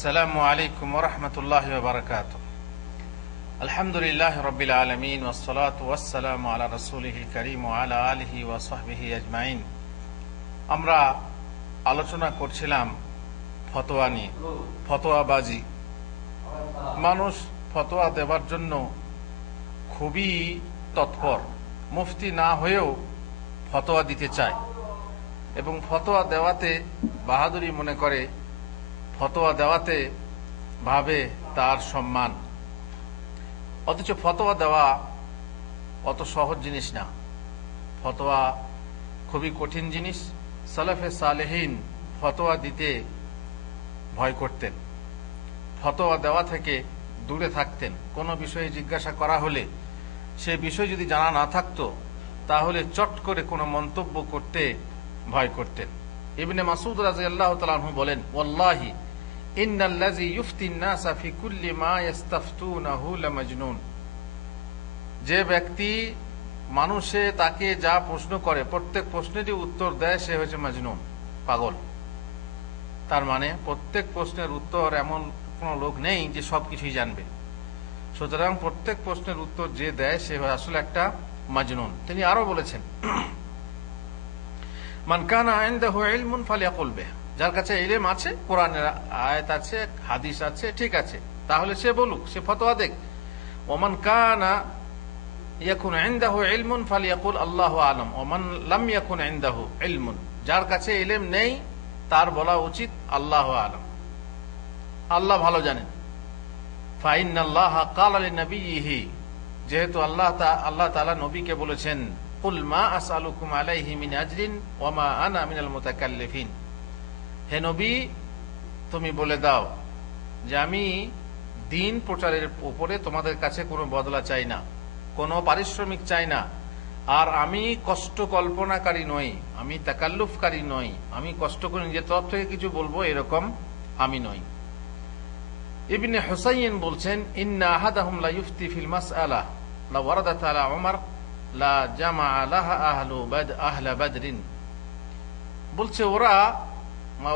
আসসালামু আলাইকুম ওয়া রাহমাতুল্লাহি ওয়া বারাকাতুহু। আলহামদুলিল্লাহি রাব্বিল আলামিন ওয়াসসালাতু ওয়াসসালামু আলা রাসূলিহিল কারীম ওয়া আলা আলিহি ওয়া সাহবিহি আজমাইন। আমরা আলোচনা করছিলাম ফতোয়া নিয়ে, ফতোয়াবাজি। মানুষ ফতোয়া দেওয়ার জন্য খুবই তৎপর, মুফতি না হয়েও ফতোয়া দিতে চায় এবং ফতোয়া দেওয়াতে বাহাদুরি মনে করে, ফতোয়া দেওয়াতে ভাবে তার সম্মান। অথচ ফতোয়া দেওয়া অত সহজ জিনিস না, ফতোয়া খুবই কঠিন জিনিস। সালাফে সালেহিন ফতোয়া দিতে ভয় করতেন, ফতোয়া দেওয়া থেকে দূরে থাকতেন। কোনো বিষয়ে জিজ্ঞাসা করা হলে সে বিষয় যদি জানা না থাকতো তাহলে চট করে কোনো মন্তব্য করতে ভয় করতেন। ইবনে মাসউদ রাদিয়াল্লাহু তাআলা আনহু বলেন, ওয়াল্লাহি ইন্নাল্লাযী ইফতিন নাসা ফি কুল্লি মা ইস্তাফতুনাহু লামাজনুন। যে ব্যক্তি মানুষে তাকে যা প্রশ্ন করে প্রত্যেক প্রশ্নেরই উত্তর দেয় সে হচ্ছে মাজনুন, পাগল। তার মানে প্রত্যেক প্রশ্নের উত্তর এমন কোন লোক নেই যে সবকিছুই জানবে। সুতরাং প্রত্যেক প্রশ্নের উত্তর যে দেয় সে আসলে একটা মাজনুন। তিনি আরো বলেছেন, মান কানা ইনদাহু ইলমুন ফালিয়াকুল বিহি। যার কাছে ইলম আছে, কোরআনের আয়াত আছে, হাদিস আছে, ঠিক আছে, তাহলে সে বলুক, সে ফতোয়া দেখ। ওমান কানা ইয়াকুন ইনদাহু ইলমুন ফালিয়াকুল আল্লাহু আ'লাম ওমান লাম ইয়াকুন ইনদাহু ইলমুন। যার কাছে ইলম নেই তার বলা উচিত আল্লাহু আ'লাম, আল্লাহ ভালো জানেন। ফাইন্নাল্লাহা ক্বালা লিনাবিয়্যিহি, যেহেতু আল্লাহ তাআলা নবীকে বলেছেন, কুল মা আসআলুকুম আলাইহি মিন আজরিন ওয়া মা আনা মিনাল মুতাকাল্লিফিন। হে নবী, তুমি বলে দাও যে আমি দ্বীন প্রচারের উপরে তোমাদের কাছে কোনো বদলা চাই না, কোনো পারিশ্রমিক চাই না, আর আমি কষ্ট কল্পনাকারী নই, আমি তাকাল্লুফকারী নই, আমি কষ্ট করে নিজের তরফ থেকে কিছু বলবো এরকম আমি নই। ইবনে হুসাইন বলছেন, ইন্না আহাদাহুম লা ইফতি ফিল মাসআলা লা ওয়ারাদাত আলা উমর লা জামাআ লাহা আহলা বাদরিন। বলছে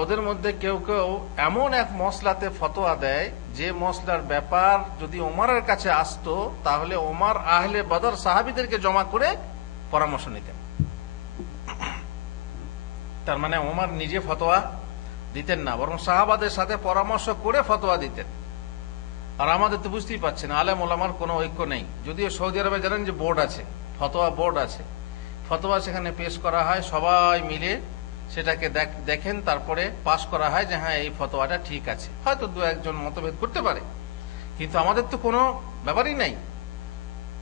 ওদের মধ্যে কেউ কেউ এমন এক মসলাতে ফতোয়া দেয় যে মসলার ব্যাপার যদি ওমরের কাছে আসতো তাহলে ওমর আহলে বদর সাহাবীদেরকে জমা করে পরামর্শ নিতেন। তার মানে ওমর নিজে ফতোয়া দিতেন না, বরং সাহাবাদের সাথে পরামর্শ করে ফতোয়া দিতেন। আর আমাদের তো বুঝতেই পারছেন, আলেম ওলামার কোনো ঐক্য নেই। যদিও সৌদি আরবে জানেন যে বোর্ড আছে, ফতোয়া বোর্ড আছে, ফতোয়া সেখানে পেশ করা হয়, সবাই মিলে সেটাকে দেখেন, তারপরে পাশ করা হয় যে হ্যাঁ এই ফতোয়াটা ঠিক আছে। হয়তো দু একজন মতভেদ করতে পারে, কিন্তু আমাদের তো কোনো ব্যাপারই নাই।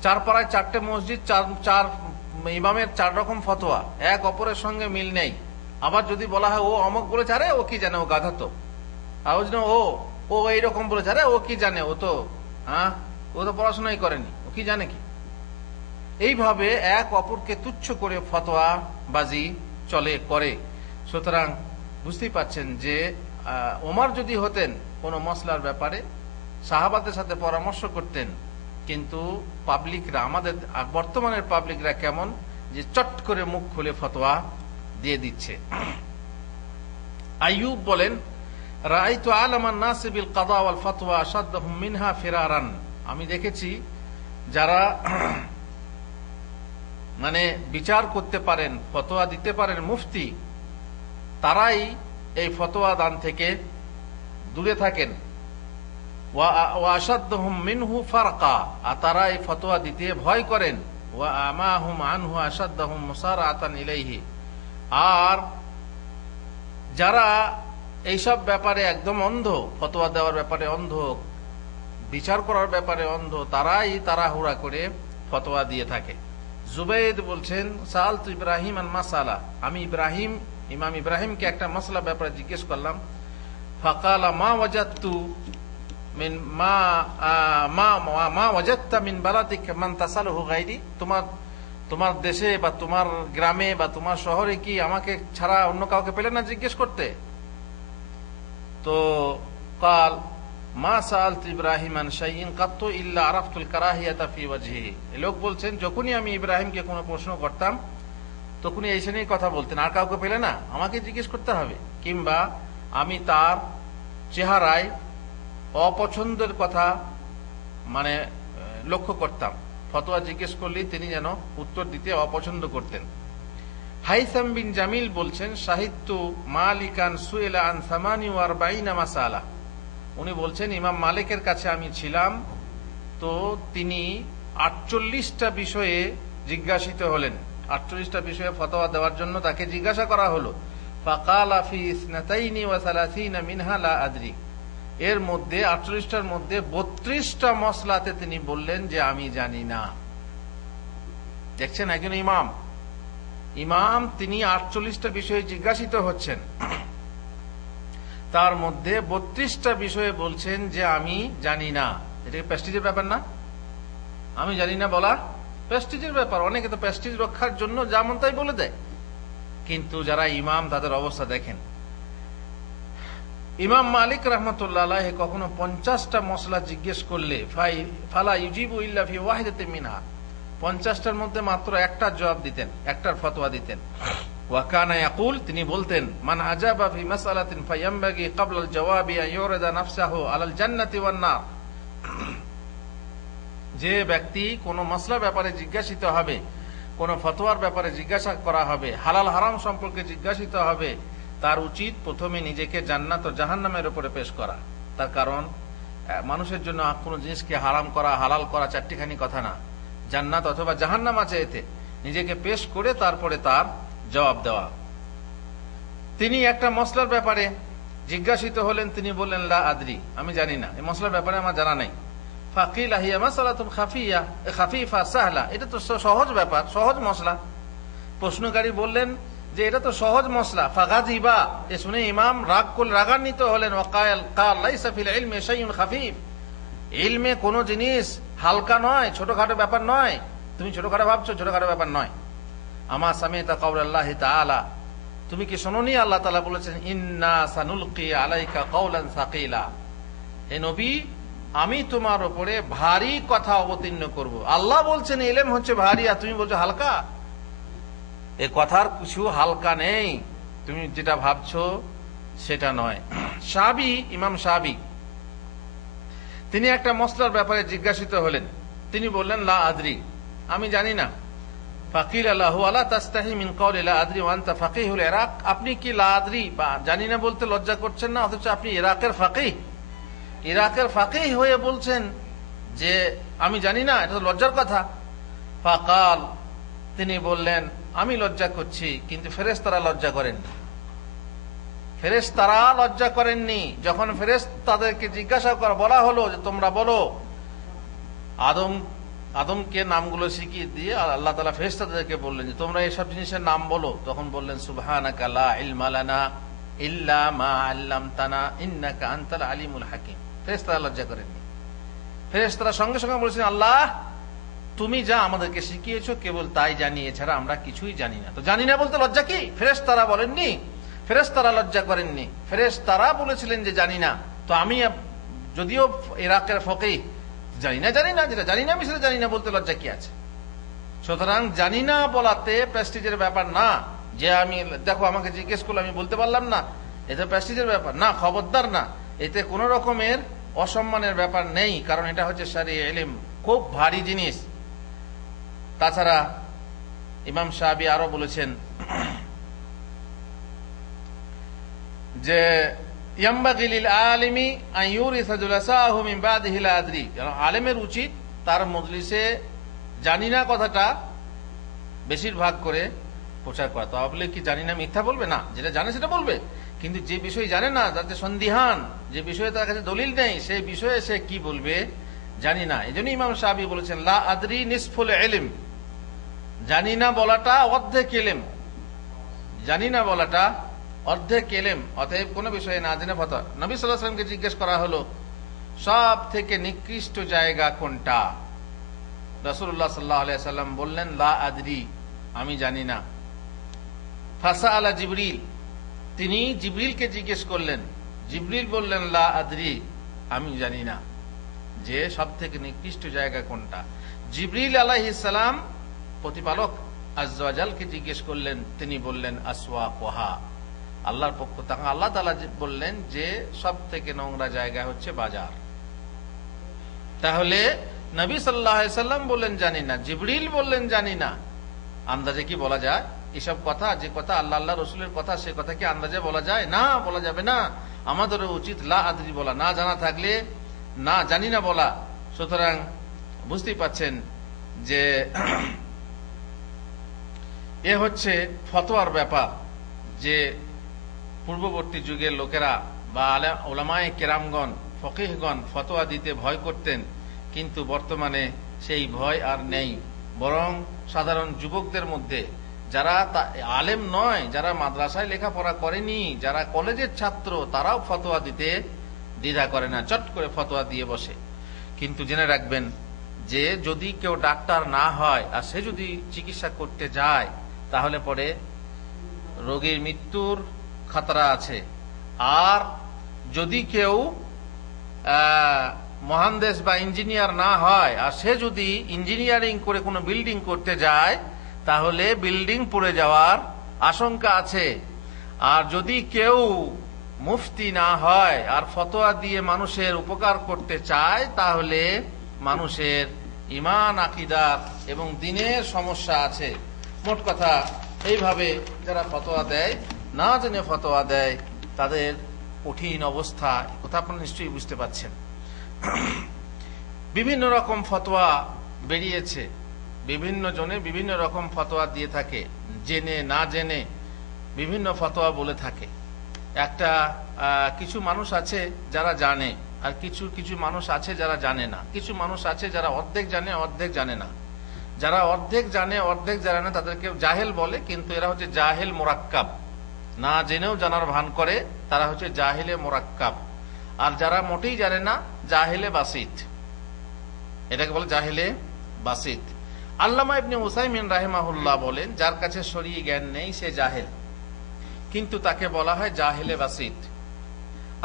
চার পাড়ায় চারটে মসজিদ, চার ইমামের চার রকম ফতোয়া, এক অপরের সঙ্গে মিল নেই। আবার যদি বলা হয় ও অমক বলেছে, আরে ও কি জানে, ও গাধা তো। আর ও এইরকম বলেছে, আরে ও কি জানে, ও তো পড়াশোনাই করেনি, ও কি জানে কি। এইভাবে এক অপরকে তুচ্ছ করে ফতোয়া বাজি করে। সুতরাং বুঝতেই পাচ্ছেন যে ওমর যদি হতেন কোন মসলার ব্যাপারে সাহাবাদের সাথে পরামর্শ করতেন, কিন্তু পাবলিকরা, আমাদের বর্তমানের পাবলিকরা কেমন যে চট করে মুখ খুলে ফতোয়া দিয়ে দিচ্ছে। আইয়ুব বলেন, রাআইতু আলামান নাস বিল কাদা ওয়াল ফাতওয়া আশাদ্দাহুম মিনহা ফিরারান। আমি দেখেছি যারা মানে বিচার করতে পারেন, ফতোয়া দিতে পারেন, মুফতি, তারাই এই ফতোয়া দান থেকে দূরে থাকেন। ওয়া আশাদ্দুহুম মিনহু ফারকা, আর তারা এই ফতোয়া দিতে ভয় করেন। ওয়া আমাহুম আনহু আশাদ্দুহুম মুসারাআতান ইলাইহি, আর যারা এইসব ব্যাপারে একদম অন্ধ, ফতোয়া দেওয়ার ব্যাপারে অন্ধ, বিচার করার ব্যাপারে অন্ধ, তারাই তাড়াহুড়া করে ফতোয়া দিয়ে থাকে। জুবাইদ বলছেন, সাআলতু ইব্রাহিম আন মাসালা, আমি ইমাম ইব্রাহিমকে একটা মাসলা ব্যাপারে জিজ্ঞেস করলাম। ফাকালা মা ওয়াজাদতু মিন মা ওয়াজাদতা মিন বালাদিক মান তাসালুহু গায়রি। তোমার দেশে বা তোমার গ্রামে বা তোমার শহরে কি আমাকে ছাড়া অন্য কাউকে পেলে না জিজ্ঞেস করতে? তো কাল মা সাআলতু ইব্রাহিম আন শাইইন কাত্তু ইল্লা আরাফতুল কারাহিয়াতা ফি ওয়াজহিহি। লোক বলছেন, যখনই আমি ইব্রাহিমকে কোনো প্রশ্ন করতাম তখনই এই শ্রেণীর কথা বলতেন, আর কাউকে পেলে না আমাকে জিজ্ঞেস করতে হবে, কিংবা আমি তার চেহারায় অপছন্দের কথা মানে লক্ষ্য করতাম। ফতোয়া জিজ্ঞেস করলেই তিনি যেন উত্তর দিতে অপছন্দ করতেন। হাইসাম বিন জামিল বলছেন, সাহিত্যু মালিকান সুয়েলা আন সামানি ওয়ার বাইনা মাসালা। উনি বলছেন ইমাম মালিকের কাছে আমি ছিলাম, তো তিনি 48টা বিষয়ে জিজ্ঞাসিত হলেন। 48টা বিষয়ে ফতোয়া দেওয়ার জন্য তাকে জিজ্ঞাসা করা হলো। ফাকালা ফি ইসনাতাইনি ওয়া সালাসিনা মিনহা লা আদরি। এর মধ্যে 48টার মধ্যে 32টা মসলাতে তিনি বললেন যে আমি জানি না। দেখছেন, একজন ইমাম তিনি 48টা বিষয়ে জিজ্ঞাসিত হচ্ছেন, তার মধ্যে 32টা বিষয়ে বলছেন যে আমি জানি না। এটা প্রেস্টিজের ব্যাপার না? আমি জানি না বলা প্রেস্টিজের ব্যাপার। অনেকে তো প্রেস্টিজ রক্ষার জন্য যেমন তাই বলে দেয়, কিন্তু যারা ইমাম তাদের অবস্থা দেখেন। ইমাম মালিক রাহমাতুল্লাহ আলাইহি কখনো 50টা মসলা জিজ্ঞেস করলে ফালা ইউজিবু ইল্লা ফি ওয়াহিদাতিন মিনহা, 50টার মধ্যে মাত্র একটা জবাব দিতেন, একটার ফতোয়া দিতেন। ওয়া কানা ইয়াকুল, তিনি বলতেন, মান আজাবা ফি মাসআলাতিন ফায়ামবাগি ক্বাবলা আল জাওয়াবি আন ইউরিদা নাফসাহু আলাল জান্নাতি ওয়ান নার। যে ব্যক্তি কোন মাসলা ব্যাপারে জিজ্ঞাসিত হবে, কোন ফতোয়ার ব্যাপারে জিজ্ঞাসা করা হবে, হালাল হারাম সম্পর্কে জিজ্ঞাসিত হবে, তার উচিত প্রথমে নিজেকে জান্নাত ও জাহান্নামের উপরে পেশ করা। তার কারণ মানুষের জন্য কোন জিনিসকে হারাম করা হালাল করা চারটিখানি কথা না, জান্নাত অথবা জাহান্নাম আছে, এতে নিজেকে পেশ করে তারপরে তার জবাব দেওয়া। তিনি একটা মসলার ব্যাপারে জিজ্ঞাসিত হলেন, তিনি বললেন লা আদরি, আমি জানি না, এই মসলার ব্যাপারে আমার জানা নাই। ফাকিলা হিয়া মাসালাতুন খাফিফা সাহলা, এটা তো সহজ ব্যাপার, সহজ মসলা। প্রশ্নকারী বললেন যে এটা তো সহজ মসলা। ফাগাজিবা, এ শুনে ইমাম রাগান্বিত হলেন। ওয়াকাল কাল লাইসা ফিল ইলমি শাইউন খাফিফ, ইলমে কোন জিনিস হালকা নয়, ছোটখাটো ব্যাপার নয়। তুমি ছোটখাটো ভাবছো, ছোটখাটো ব্যাপার নয়। আমা সামিতা কাওলাল্লাহি তাআলা, তুমি কি শোনোনি আল্লাহ তাআলা বলেছেন, ইন্না সানুলকি আলাইকা কাওলান সাকিলা, হে নবী আমি তোমার উপরে ভারী কথা অবতীর্ণ করব। আল্লাহ বলছেন ইলম হচ্ছে ভারী, আর তুমি বলছো হালকা। এ কথার কিছু হালকা নেই, তুমি যেটা ভাবছো সেটা নয়। ইমাম শাবি তিনি একটা মসলার ব্যাপারে জিজ্ঞাসিত হলেন, তিনি বললেন লা আদরি, আমি জানি না। ফাকিল আল্লাহু আলা তাস্তাহি মিন কাওলি লা আদরি ওয়া আনতা ফাকিহুল ইরাক, আপনি কি লা আদরি বা জানি না বলতে লজ্জা করছেন না, অথচ আপনি ইরাকের ফাকিহ, ইরাকের ফাকিহ হয়ে বলছেন যে আমি জানি না, এটা তো লজ্জার কথা। ফাকাল, তিনি বললেন আমি লজ্জা করছি, কিন্তু ফেরেশতারা লজ্জা করেননি। ফেরেশতারা লজ্জা করেননি। যখন ফেরেশতাদেরকে জিজ্ঞাসা করা বলা হলো যে তোমরা বলো, আদমকে নামগুলো শিখিয়ে দিয়ে আল্লাহ তাআলা ফেরেশতাদেরকে বললেন যে তোমরা এইসব জিনিসের নাম বলো, তখন বললেন সুবহানাকা লা ইলমা লানা ইল্লা মা আল্লামতানা ইন্নাকা আনতাল আলিমুল হাকিম। ফেরেশতারা লজ্জা করেননি। ফেরেশতারা সঙ্গে সঙ্গে বলেছেন, আল্লাহ তুমি যা আমাদেরকে শিখিয়েছো কেবল তাই জানি, এছাড়া আমরা কিছুই জানি না। তো জানি না বলতে লজ্জা কি? ফেরেশতারা বলেননি, ফেরেশতারা লজ্জা করেননি, ফেরেশতারা বলেছিলেন যে জানি না। তো আমি যদিও ইরাকের ফকিহ, জানি না, যেটা জানি না আমি সেটা জানি না বলতে লজ্জা কি আছে? সুতরাং জানি না বলাতে প্রেস্টিজের ব্যাপার না, যে আমি দেখো আমাকে জিজ্ঞেস করলো আমি বলতে পারলাম না, এটা প্রেস্টিজের ব্যাপার না, খবরদার না। এতে কোন রকমের অসম্মানের ব্যাপার নেই, কারণ এটা হচ্ছে শরঈ ইলম, খুব ভারী জিনিস। তাছাড়া ইমাম শাবি আরো বলেছেন যে ইয়ামবাগি লিল আলিমি আন ইউরিসা জুলাসাহু মিন বাদিহি লা আদরি, আলেমের উচিত তার মজলিসে জানি না কথাটা বেশিরভাগ করে প্রচার করা। তো বলে কি জানি না মিথ্যা বলবে না, যেটা জানে সেটা বলবে, কিন্তু যে বিষয় জানে না, যাতে সন্দিহান, যে বিষয়ে তার কাছে দলিল নেই, সেই বিষয়ে সে কি বলবে জানি না। এই জন্য ইমাম শাফি বলেছেন লা আদরি নিসফুল ইলম, জানি না বলাটা অর্ধেক ইলম, জানি না বলাটা অর্ধেক ইলম। অতএব কোন বিষয়ে না জেনে ফতোয়া। নবী সাল্লাল্লাহু আলাইহি ওয়াসাল্লামকে জিজ্ঞেস করা হলো সব থেকে নিকৃষ্ট জায়গা কোনটা, রাসূলুল্লাহ সাল্লাল্লাহু আলাইহি ওয়াসাল্লাম বললেন লা আদরি, আমি জানি না। ফাসাআলা জিবরিল, তিনি জিবরিলকে জিজ্ঞেস করলেন, জিবরিল বললেন লা আদরি, আমি জানি না যে সব থেকে নিকৃষ্ট জায়গা কোনটা। জিবরিল আলাইহিস সালাম প্রতিপালক আযজা ওয়া জালকে জিজ্ঞেস করলেন, তিনি বললেন আসওয়াকুহা, আল্লাহর পক্ষ থেকে। আল্লাহ তাআলা বললেন যে সব থেকে নোংরা জায়গা হচ্ছে বাজার। তাহলে নবী সাল্লাল্লাহু আলাইহি সাল্লাম বললেন জানি না, জিবরিল বললেন জানি না, আন্দাজে কি বলা যায়? এসব কথা, যে কথা আল্লাহ রসুলের কথা, সে কথা কি আন্দাজে বলা যায়? না, বলা যাবে না। আমাদেরও উচিত লা আদরি বলা, না জানা থাকলে না জানি না বলা। সুতরাং বুঝতেই পাচ্ছেন যে এ হচ্ছে ফতোয়ার ব্যাপার, যে পূর্ববর্তী যুগের লোকেরা বা উলামায়ে কেরামগণ, ফকিহগণ ফতোয়া দিতে ভয় করতেন, কিন্তু বর্তমানে সেই ভয় আর নেই। বরং সাধারণ যুবকদের মধ্যে যারা আলেম নয়, যারা মাদ্রাসায় লেখাপড়া করেনি, যারা কলেজের ছাত্র, তারাও ফতোয়া দিতে দ্বিধা করে না, চট করে ফতোয়া দিয়ে বসে। কিন্তু জেনে রাখবেন যে যদি কেউ ডাক্তার না হয় আর সে যদি চিকিৎসা করতে যায়, তাহলে পরে রোগীর মৃত্যুর খতরা আছে। আর যদি কেউ মহানদেশ বা ইঞ্জিনিয়ার না হয় আর সে যদি ইঞ্জিনিয়ারিং করে কোনো বিল্ডিং করতে যায়, তাহলে বিল্ডিং পড়ে যাওয়ার আশঙ্কা আছে। আর যদি কেউ মুফতি না হয় আর ফতোয়া দিয়ে মানুষের উপকার করতে চায়, তাহলে মানুষের ঈমান, আকীদার এবং দ্বীনের সমস্যা আছে। মোট কথা, এইভাবে যারা ফতোয়া দেয়, না জেনে ফতোয়া দেয়, তাদের কঠিন অবস্থা, কথা আপনারা নিশ্চয়ই বুঝতে পারছেন। বিভিন্ন রকম ফতোয়া বেরিয়েছে, বিভিন্ন জনে বিভিন্ন রকম ফতোয়া দিয়ে থাকে, জেনে না জেনে বিভিন্ন ফতোয়া বলে থাকে। কিছু মানুষ আছে যারা জানে, আর কিছু মানুষ আছে যারা জানে না। কিছু মানুষ আছে যারা অর্ধেক জানে, অর্ধেক জানে না। যারা অর্ধেক জানে, অর্ধেক জানে না, তাদেরকে জাহেল বলে, কিন্তু এরা হচ্ছে জাহেল মোরাক্কাব। না জেনেও জানার ভান করে, তারা হচ্ছে জাহেলে মোরাক্কাব। আর যারা মোটেই জানে না, জাহেলে বাসিত, এটাকে বলে জাহেলে বাসিত। আল্লামা ইবনে উসাইমিন রাহিমাহুল্লাহ বলেন, যার কাছে শরঈ জ্ঞান নেই সে জাহেল, কিন্তু তাকে বলা হয় জাহেলে বাসিত।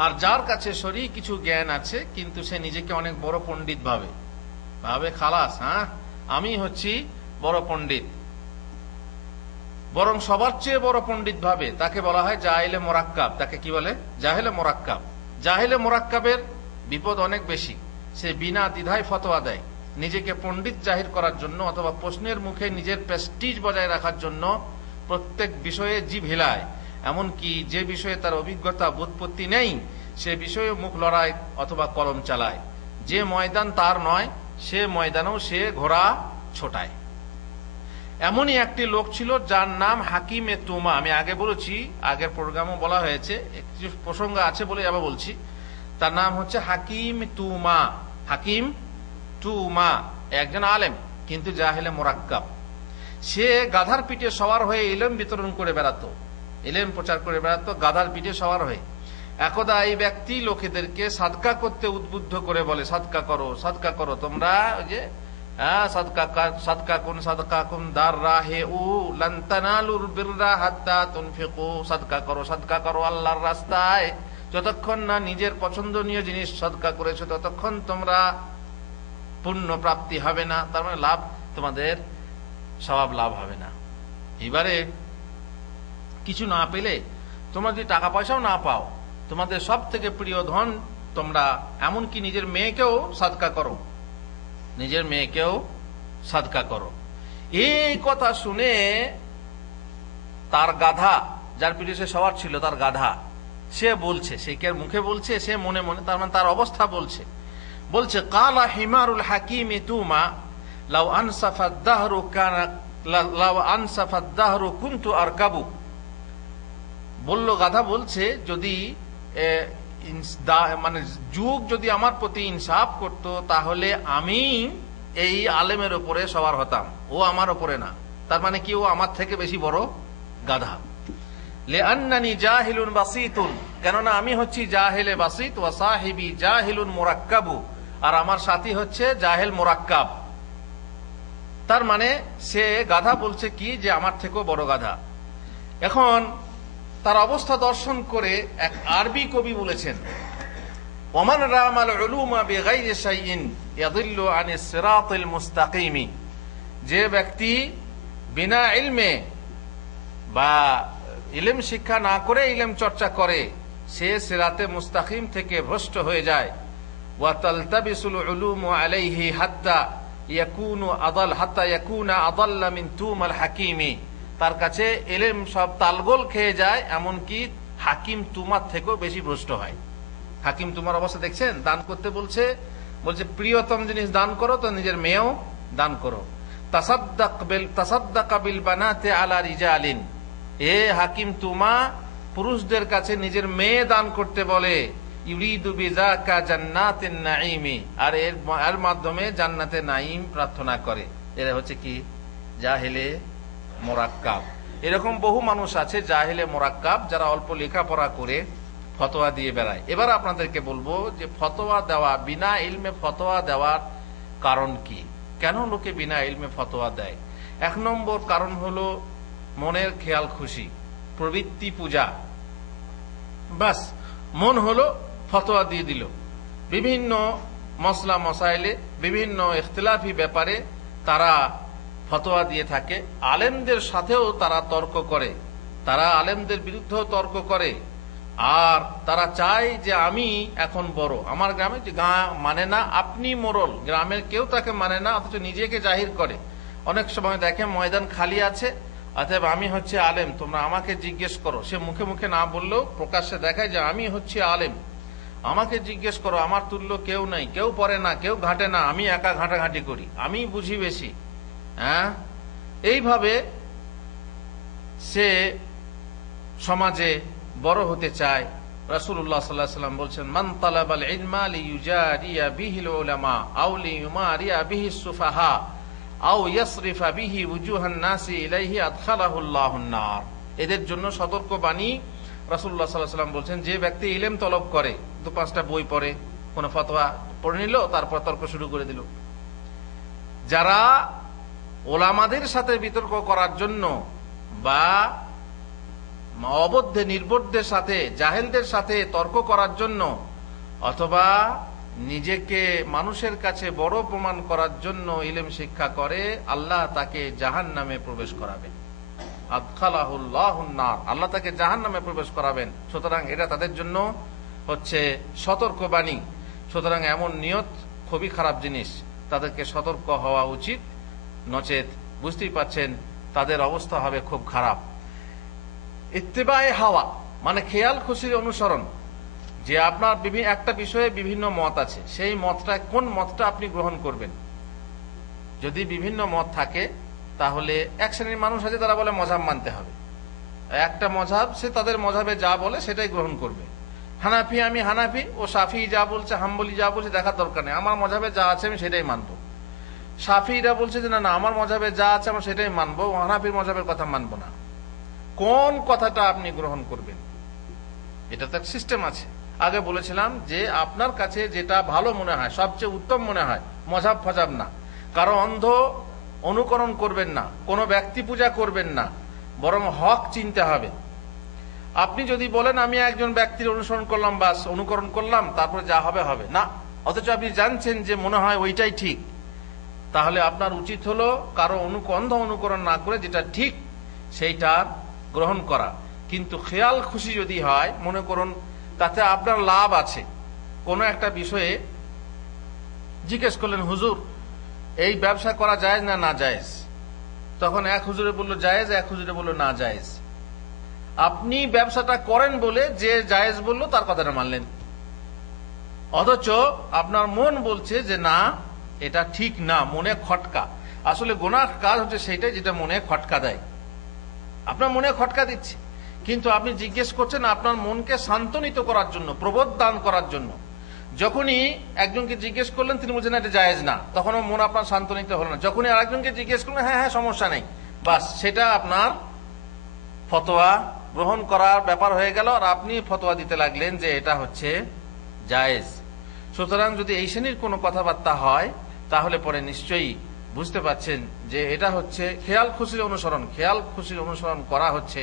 আর যার কাছে শরঈ কিছু জ্ঞান আছে, কিন্তু সে নিজেকে অনেক বড় পণ্ডিত ভাবে খালাস, আমি হচ্ছি বড় পণ্ডিত, বরং সবার চেয়ে বড় পণ্ডিত ভাবে, তাকে বলা হয় জাহেলে মোরাক্কাব। তাকে কি বলে? জাহেলে মোরাক্কাব। জাহেলে মোরাক্কাবের বিপদ অনেক বেশি। সে বিনা দ্বিধায় ফতোয়া দেয়, নিজেকে পণ্ডিত জাহির করার জন্য অথবা প্রশ্নের মুখে নিজের প্রেস্টিজ বজায় রাখার জন্য প্রত্যেক বিষয়ে জিভ হিলায়। এমনকি যে বিষয়ে তার অভিজ্ঞতা বুৎপত্তি নেই, সে বিষয়ে মুখ লড়ায় অথবা কলম চালায়। যে ময়দান তার নয়, সে ময়দানেও সে ঘোড়া ছোটায়। এমনই একটি লোক ছিল যার নাম হাকিমে তুমা। আমি আগে বলেছি, আগের প্রোগ্রামও বলা হয়েছে, কিছু প্রসঙ্গ আছে বলে আবার বলছি। তার নাম হচ্ছে হাকিম তুমা। হাকিম তুমা একজন আলেম, কিন্তু জাহেলে মোরাক্কাব। সে গাধার পিঠে সওয়ার হয়ে ইলম বিতরণ করে বেড়াতো, ইলম প্রচার করে বেড়াতো গাধার পিঠে সওয়ার হয়ে। একদা এই ব্যক্তি লোকেদেরকে সাদকা করতে উদ্বুদ্ধ করে বলে, সাদকা করো, সাদকা করো তোমরা, ওই যে সাদকা কুন দার রাহে উ লান তানালুল বিররা হাত্তা তুনফিকু। সাদকা করো, সাদকা করো আল্লাহর রাস্তায়, যতক্ষণ না নিজের পছন্দনীয় জিনিস সাদকা করেছো ততক্ষণ তোমরা পুণ্য প্রাপ্তি হবে না, তার মানে লাভ, তোমাদের সওয়াব লাভ হবে না। এবারে কিছু না পেলে, তোমরা যদি টাকা পয়সাও না পাও, তোমাদের সব থেকে প্রিয় ধন তোমরা এমনকি নিজের মেয়েকেও সাদকা করো, নিজের মেয়েকেও সাদকা করো। এই কথা শুনে তার গাধা, যার পিঠে সে সওয়ার ছিল, তার গাধা, সে বলছে, সে কে মুখে বলছে, সে মনে মনে, তার মানে তার অবস্থা বলছে কালা হিমারুল হাকিম তুমা লাউ আনসাফাদ দাহরু কানা লাউ আনসাফাদ দাহরু কুনতু আরকাবু। বলল, গাধা বলছে, যদি মানে যুগ যদি আমার প্রতি ইনসাফ করত, তাহলে আমি এই আলেমের উপরে সওয়ার হতাম, ও আমার উপরে না। তার মানে কি, ও আমার থেকে বেশি বড় গাধা। লিআন্নানি জাহিলুন বাসিতুন, কেননা আমি হচ্ছি জাহেলে বাসিত, ওয়া সাহিবি জাহিলুন মুরাক্কাবু, আর আমার সাথী হচ্ছে জাহেল মুরাক্কাব। তার মানে সে গাধা বলছে কি, যে আমার থেকেও বড় গাধা। এখন তার অবস্থা দর্শন করে এক আরবি কবি বলেছেন, ওমান রামাল উলুমা বিগাইরি শাইইন ইয়াদিল্লু আনিস সিরাতিল মুস্তাকিম। যে ব্যক্তি বিনা ইলমে বা ইলম শিক্ষা না করে ইলম চর্চা করে সে সিরাতে মুস্তাকিম থেকে ভ্রষ্ট হয়ে যায়। ওয়া তালতাবিসুল উলুমু আলাইহি হাত্তা ইয়াকুনা আদাল্লা মিন তুমাল হাকিমি, তার কাছে ইলম সব তালগোল খেয়ে যায়, এমনকি হাকিম তুমার থেকেও বেশি ভ্রষ্ট হয়। হাকিম তুমার অবস্থা দেখছেন, দান করতে বলছে প্রিয়তম জিনিস দান করো, তো নিজের মেয়েও দান করো। তাসাদ্দাক বিল বানাতি আলা রিজালিন, এ হাকিম তুমা পুরুষদের কাছে নিজের মেয়ে দান করতে বলে। ইউরিদু বিযাকা জান্নাতিন নাঈমি, আর এর মাধ্যমে জান্নাতে নাঈম প্রার্থনা করে। এরা হচ্ছে কি জাহেলে মোরাক্কাব। এরকম বহু মানুষ আছে জাহেলে মোরাক্কাব, যারা অল্প লেখাপড়া করে ফতোয়া দিয়ে বেড়ায়। এবার আপনাদেরকে বলবো যে ফতোয়া দেওয়া, বিনা ইলমে ফতোয়া দেওয়ার কারণ কি, কেন লোকে বিনা ইলমে ফতোয়া দেয়। 1 নম্বর কারণ হলো মনের খেয়াল খুশি, প্রবৃত্তি পূজা। বাস মন হলো ফতোয়া দিয়ে দিল। বিভিন্ন মসলা মসাইলে, বিভিন্ন ইখতিলাফি ব্যাপারে তারা ফতোয়া দিয়ে থাকে। আলেমদের সাথেও তারা তর্ক করে, তারা আলেমদের বিরুদ্ধেও তর্ক করে। আর তারা চায় যে আমি এখন বড়, আমার গ্রামে যে মানে না, আপনি মোড়ল, গ্রামের কেউ তাকে মানে না, অথচ নিজেকে জাহির করে। অনেক সময় দেখে ময়দান খালি আছে, অতএব আমি হচ্ছে আলেম, তোমরা আমাকে জিজ্ঞেস করো। সে মুখে মুখে না বললেও প্রকাশ্যে দেখায় যে আমি হচ্ছে আলেম, আমাকে জিজ্ঞেস করো, আমার তুল্য কেউ নাই, কেউ পড়ে না, কেউ ঘাটে না, আমি একা ঘাটাঘাটি করি, আমি বুঝি বেশি। হ্যাঁ, এইভাবে সে সমাজে বড় হতে চায়। রাসূলুল্লাহ সাল্লাল্লাহু আলাইহি ওয়াসাল্লাম বলছেন, মান তালাবাল ইলমা লিইউজারিয়া বিহিল উলামা আও লিইউমারিয়া বিহিস সুফাহা আও ইয়াসরিফা বিহি উজুহান নাসি ইলাইহি আদখালাহুল্লাহুন নার। এদের জন্য সতর্ক বাণী। রাসূলুল্লাহ সাল্লাল্লাহু আলাইহি ওয়াসাল্লাম বলছেন, যে ব্যক্তি ইলম তলব করে, 2-5টা বই পড়ে, কোন ফতোয়া পড়ে নিল, তারপর তর্ক শুরু করে দিল। যারা ওলামাদের সাথে বিতর্ক করার জন্য বা অবদ্ধে নির্বোধদের সাথে, জাহেলদের সাথে তর্ক করার জন্য, অথবা নিজেকে মানুষের কাছে বড় প্রমাণ করার জন্য ইলম শিক্ষা করে, আল্লাহ তাকে জাহান্নামে প্রবেশ করাবেন। আদখালাহুল্লাহুন নার, আল্লাহ তাকে জাহান্নামে প্রবেশ করাবেন। সুতরাং এটা তাদের জন্য হচ্ছে সতর্কবাণী। সুতরাং এমন নিয়ত খুবই খারাপ জিনিস, তাদেরকে সতর্ক হওয়া উচিত, নচেত বুঝতেই পাচ্ছেন তাদের অবস্থা হবে খুব খারাপ। ইত্তেবায়ে হাওয়া মানে খেয়াল খুশির অনুসরণ, যে আপনার একটা বিষয়ে বিভিন্ন মত আছে, সেই মতটা কোন মতটা আপনি গ্রহণ করবেন। যদি বিভিন্ন মত থাকে, তাহলে এক শ্রেণীর মানুষ আছে তারা বলে মযহাব মানতে হবে, একটা মযহাব, সে তাদের মযহাবে যা বলে সেটাই গ্রহণ করবে। হানাফি, আমি হানাফি, ও শাফি যা বলছে, হাম্বলি যা বলছে দেখার দরকার নেই, আমার মযহাবে যা আছে আমি সেটাই মানবো। শাফিরা বলছে যে না না, আমার মযহাবে যা আছে আমরা সেটাই মানবো, হানাফির মযহাবের কথা মানবো না। কোন কথাটা আপনি গ্রহণ করবেন, এটা তো একটা সিস্টেম আছে। আগে বলেছিলাম যে আপনার কাছে যেটা ভালো মনে হয়, সবচেয়ে উত্তম মনে হয়, মযহাব ফযহাব না, কারো অন্ধ অনুকরণ করবেন না, কোনো ব্যক্তি পূজা করবেন না, বরং হক চিনতে হবে। আপনি যদি বলেন আমি একজন ব্যক্তির অনুসরণ করলাম, বাস অনুকরণ করলাম, তারপরে যা হবে হবে না, অথচ আপনি জানছেন যে মনে হয় ওইটাই ঠিক, তাহলে আপনার উচিত হলো কারো অন্ধ অনুকরণ না করে যেটা ঠিক সেইটা গ্রহণ করা। কিন্তু খেয়াল খুশি যদি হয়, মনে করুন তাতে আপনার লাভ আছে, কোনো একটা বিষয়ে জিজ্ঞেস করলেন, হুজুর এই ব্যবসা করা জায়েজ না না জায়েজ, তখন এক হুজুরে বলল জায়েজ, এক হুজুরে বলল না জায়েজ। আপনি ব্যবসাটা করেন বলে যে জায়েজ বলল তার কথাটা মানলেন, অথচ আপনার মন বলছে যে না এটা ঠিক না, মনে খটকা। আসলে গুনাহ কাজ হচ্ছে সেইটাই যেটা মনে খটকা দেয়, আপনার মনে খটকা দিচ্ছে, কিন্তু আপনি জিজ্ঞেস করছেন আপনার মনকে শান্তনিত করার জন্য, প্রবোধ দান করার জন্য। যখনই একজনকে জিজ্ঞেস করলেন তিনি বলছেন এটা জায়েজ না, তখনও মন আপনার শান্তনিত হলো না। যখনই আরেকজনকে জিজ্ঞেস করলেন হ্যাঁ হ্যাঁ সমস্যা নেই, বাস সেটা আপনার ফতোয়া গ্রহণ করার ব্যাপার হয়ে গেল, আর আপনি ফতোয়া দিতে লাগলেন যে এটা হচ্ছে জায়েজ। সুতরাং যদি এই শ্রেণীর কোনো কথাবার্তা হয়, তাহলে পরে নিশ্চয়ই বুঝতে পাচ্ছেন যে এটা হচ্ছে খেয়াল খুশির অনুসরণ। খেয়াল খুশির অনুসরণ করা হচ্ছে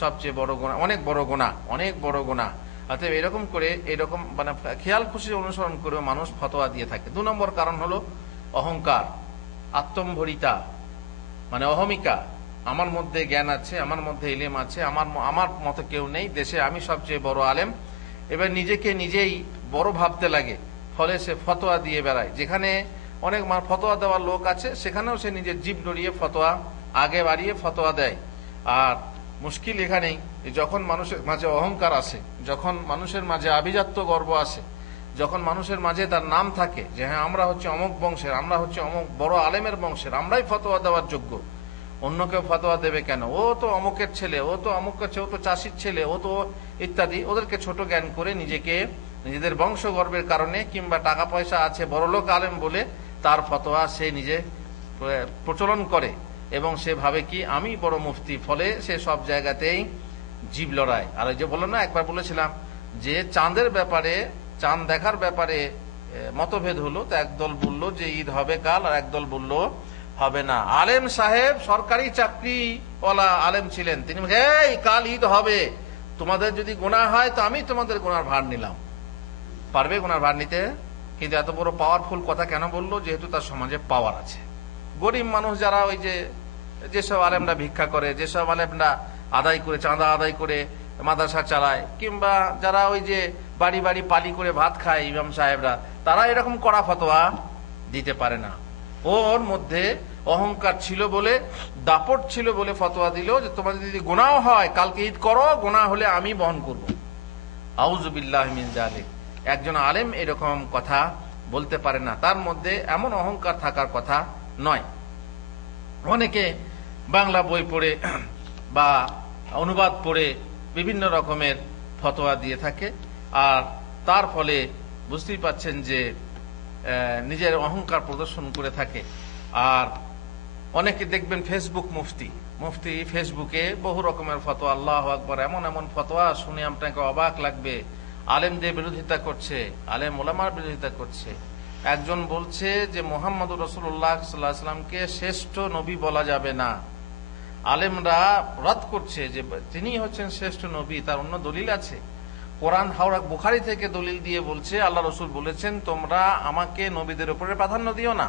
সবচেয়ে বড় গুনাহ, অনেক বড় গুনাহ, অনেক বড় গুনাহ। অতএব এরকম করে, এরকম মানে খেয়াল খুশির অনুসরণ করেও মানুষ ফতোয়া দিয়ে থাকে। 2 নম্বর কারণ হলো অহংকার, আত্মম্ভরিতা, মানে অহমিকা। আমার মধ্যে জ্ঞান আছে, আমার মধ্যে ইলম আছে, আমার মতো কেউ নেই, দেশে আমি সবচেয়ে বড় আলেম, এবার নিজেকে নিজেই বড় ভাবতে লাগে, ফলে সে ফতোয়া দিয়ে বেড়ায়। যেখানে অনেক ফতোয়া দেওয়ার লোক আছে সেখানেও সে নিজের জিভ নড়িয়ে ফতোয়া আগে বাড়িয়ে ফতোয়া দেয়। আর মুশকিল এখানেই, যখন মানুষের মাঝে অহংকার আসে, যখন মানুষের মাঝে আভিজাত্য গর্ব আসে, যখন মানুষের মাঝে তার নাম থাকে যে হ্যাঁ আমরা হচ্ছে অমুক বংশের, আমরা হচ্ছে অমুক বড় আলেমের বংশের, আমরাই ফতোয়া দেওয়ার যোগ্য, অন্য কেউ ফতোয়া দেবে কেন, ও তো অমুকের ছেলে, ও তো অমুকের ছেলে, ও তো চাষির ছেলে, ও তো ইত্যাদি, ওদেরকে ছোট জ্ঞান করে নিজেকে নিজেদের বংশ গর্বের কারণে কিংবা টাকা পয়সা আছে বড়লোক আলেম বলে তার ফতোয়া সে নিজে প্রচলন করে এবং সে ভাবে কি আমি বড় মুফতি, ফলে সে সব জায়গাতেই জীব লড়ায়। আর ওই যে বললাম না, একবার বলেছিলাম যে চাঁদের ব্যাপারে, চাঁদ দেখার ব্যাপারে মতভেদ হলো, তো একদল বলল যে ঈদ হবে কাল, আর একদল বলল হবে না। আলেম সাহেব সরকারি চাকরিওয়ালা আলেম ছিলেন, তিনি এই কাল ঈদ হবে, তোমাদের যদি গুনাহ হয় তো আমি তোমাদের গুনার ভার নিলাম। পারবে গুনার ভার নিতে? কিন্তু এত বড় পাওয়ারফুল কথা কেন বললো? যেহেতু তার সমাজে পাওয়ার আছে। গরিব মানুষ যারা ওই যেসব আলেমরা ভিক্ষা করে, যেসব আলেমরা আদায় করে, চাঁদা আদায় করে মাদ্রাসা চালায়, কিংবা যারা ওই যে বাড়ি বাড়ি পালি করে ভাত খায় ইমাম সাহেবরা, তারা এরকম কড়া ফতোয়া দিতে পারে না। ওর মধ্যে অহংকার ছিল বলে, দাপট ছিল বলে ফতোয়া দিল যে তোমাদের যদি গুনাহ হয় কালকে ঈদ করো, গুনাহ হলে আমি বহন করব। আউযু বিল্লাহি মিন যালিক। একজন আলেম এরকম কথা বলতে পারে না, তার মধ্যে এমন অহংকার থাকার কথা নয়। অনেকে বাংলা বই পড়ে বা অনুবাদ পড়ে বিভিন্ন রকমের ফতোয়া দিয়ে থাকে, আর তার ফলে বুঝতেই পাচ্ছেন যে নিজের অহংকার প্রদর্শন করে থাকে। আর অনেকে দেখবেন ফেসবুক মুফতি ফেসবুকে বহু রকমের ফতোয়া, আল্লাহু আকবার, এমন এমন ফতোয়া শুনে আপনাকে অবাক লাগবে। আলেমদের বিরোধিতা করছে, আলেম ওলামার বিরোধিতা করছে। একজন বলছে যে মুহাম্মদুর রাসূলুল্লাহ সাল্লাল্লাহু আলাইহি ওয়াসাল্লামকে শ্রেষ্ঠ নবী বলা যাবে না। আলেমরা রদ করছে যে তিনি হচ্ছেন শ্রেষ্ঠ নবী, তার অন্য দলিল আছে। কোরআন হাওড়া বুখারী থেকে দলিল দিয়ে বলছে আল্লাহ রসুল বলেছেন তোমরা আমাকে নবীদের উপরে প্রাধান্য দিও না,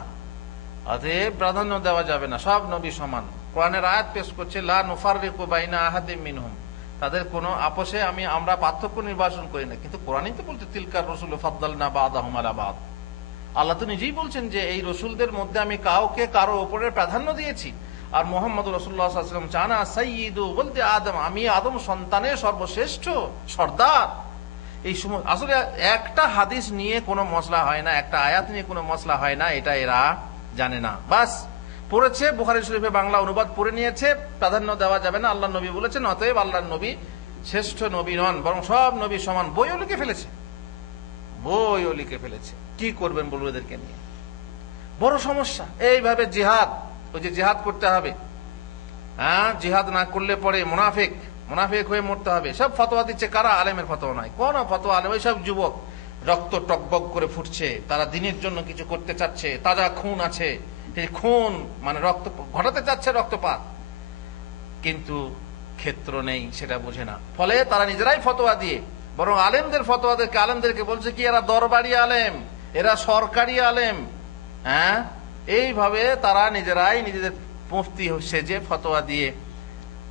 অতএব প্রাধান্য দেওয়া যাবে না, সব নবী সমান। কোরআনের আয়াত পেশ করছে লা নুফাররিকু বাইনা আহাদিম মিনহুম, তাদের কোনো আপোষে আমরা পার্থক্য নির্বাচন করি না। কিন্তু কোরআনই তো বলছে তিলকার রাসূল ফাদ্দালনা বা'দাহুম আলা বা'দ। আল্লাহ তো নিজেই বলছেন যে এই রসুলদের মধ্যে আমি কাউকে কারো উপরে প্রাধান্য দিয়েছি। আর মুহাম্মদ রাসূলুল্লাহ সাল্লাল্লাহু আলাইহি ওয়াসাল্লাম জানা সাইয়্যিদু ওয়ালদি আদম, আমি আদম সন্তানের সর্বশ্রেষ্ঠ সর্দার। এই সময় আসলে একটা হাদিস নিয়ে কোনো মসলা হয় না, একটা আয়াত নিয়ে কোনো মসলা হয় না, এটা এরা জানে না। বাস পড়েছে, বুখারী শরীফে বাংলা অনুবাদ পড়ে নিয়েছে, প্রাধান্য দেওয়া যাবে না, আল্লাহ নবী বলেছেন, অতএব আল্লাহর নবী শ্রেষ্ঠ নবী নন, বরং সব নবী সমান। বইও লিখে ফেলেছে। কি করবেন বলবো এদেরকে নিয়ে? বড় সমস্যা। এইভাবে জিহাদ, ওই যে জিহাদ করতে হবে, হ্যাঁ, জিহাদ না করলে পরে মুনাফিক হয়ে মরতে হবে, সব ফতোয়া দিচ্ছে। কারা? আলেমের ফতোয়া নয়, কোন ফতোয়া আলেম? ওই সব যুবক রক্ত টকবক করে ফুটছে, তারা দিনের জন্য কিছু করতে চাচ্ছে, তাজা খুন আছে, এই খুন মানে রক্ত ঘটাতে চাচ্ছে, রক্তপাত, কিন্তু ক্ষেত্র নেই, সেটা বোঝে না। ফলে তারা নিজেরাই ফতোয়া দিয়ে, বরং আলেমদেরকে বলছে কি এরা দরবারি আলেম, এরা সরকারি আলেম। হ্যাঁ, এইভাবে তারা নিজেরাই নিজেদের মুফতি সেজে ফতোয়া দিয়ে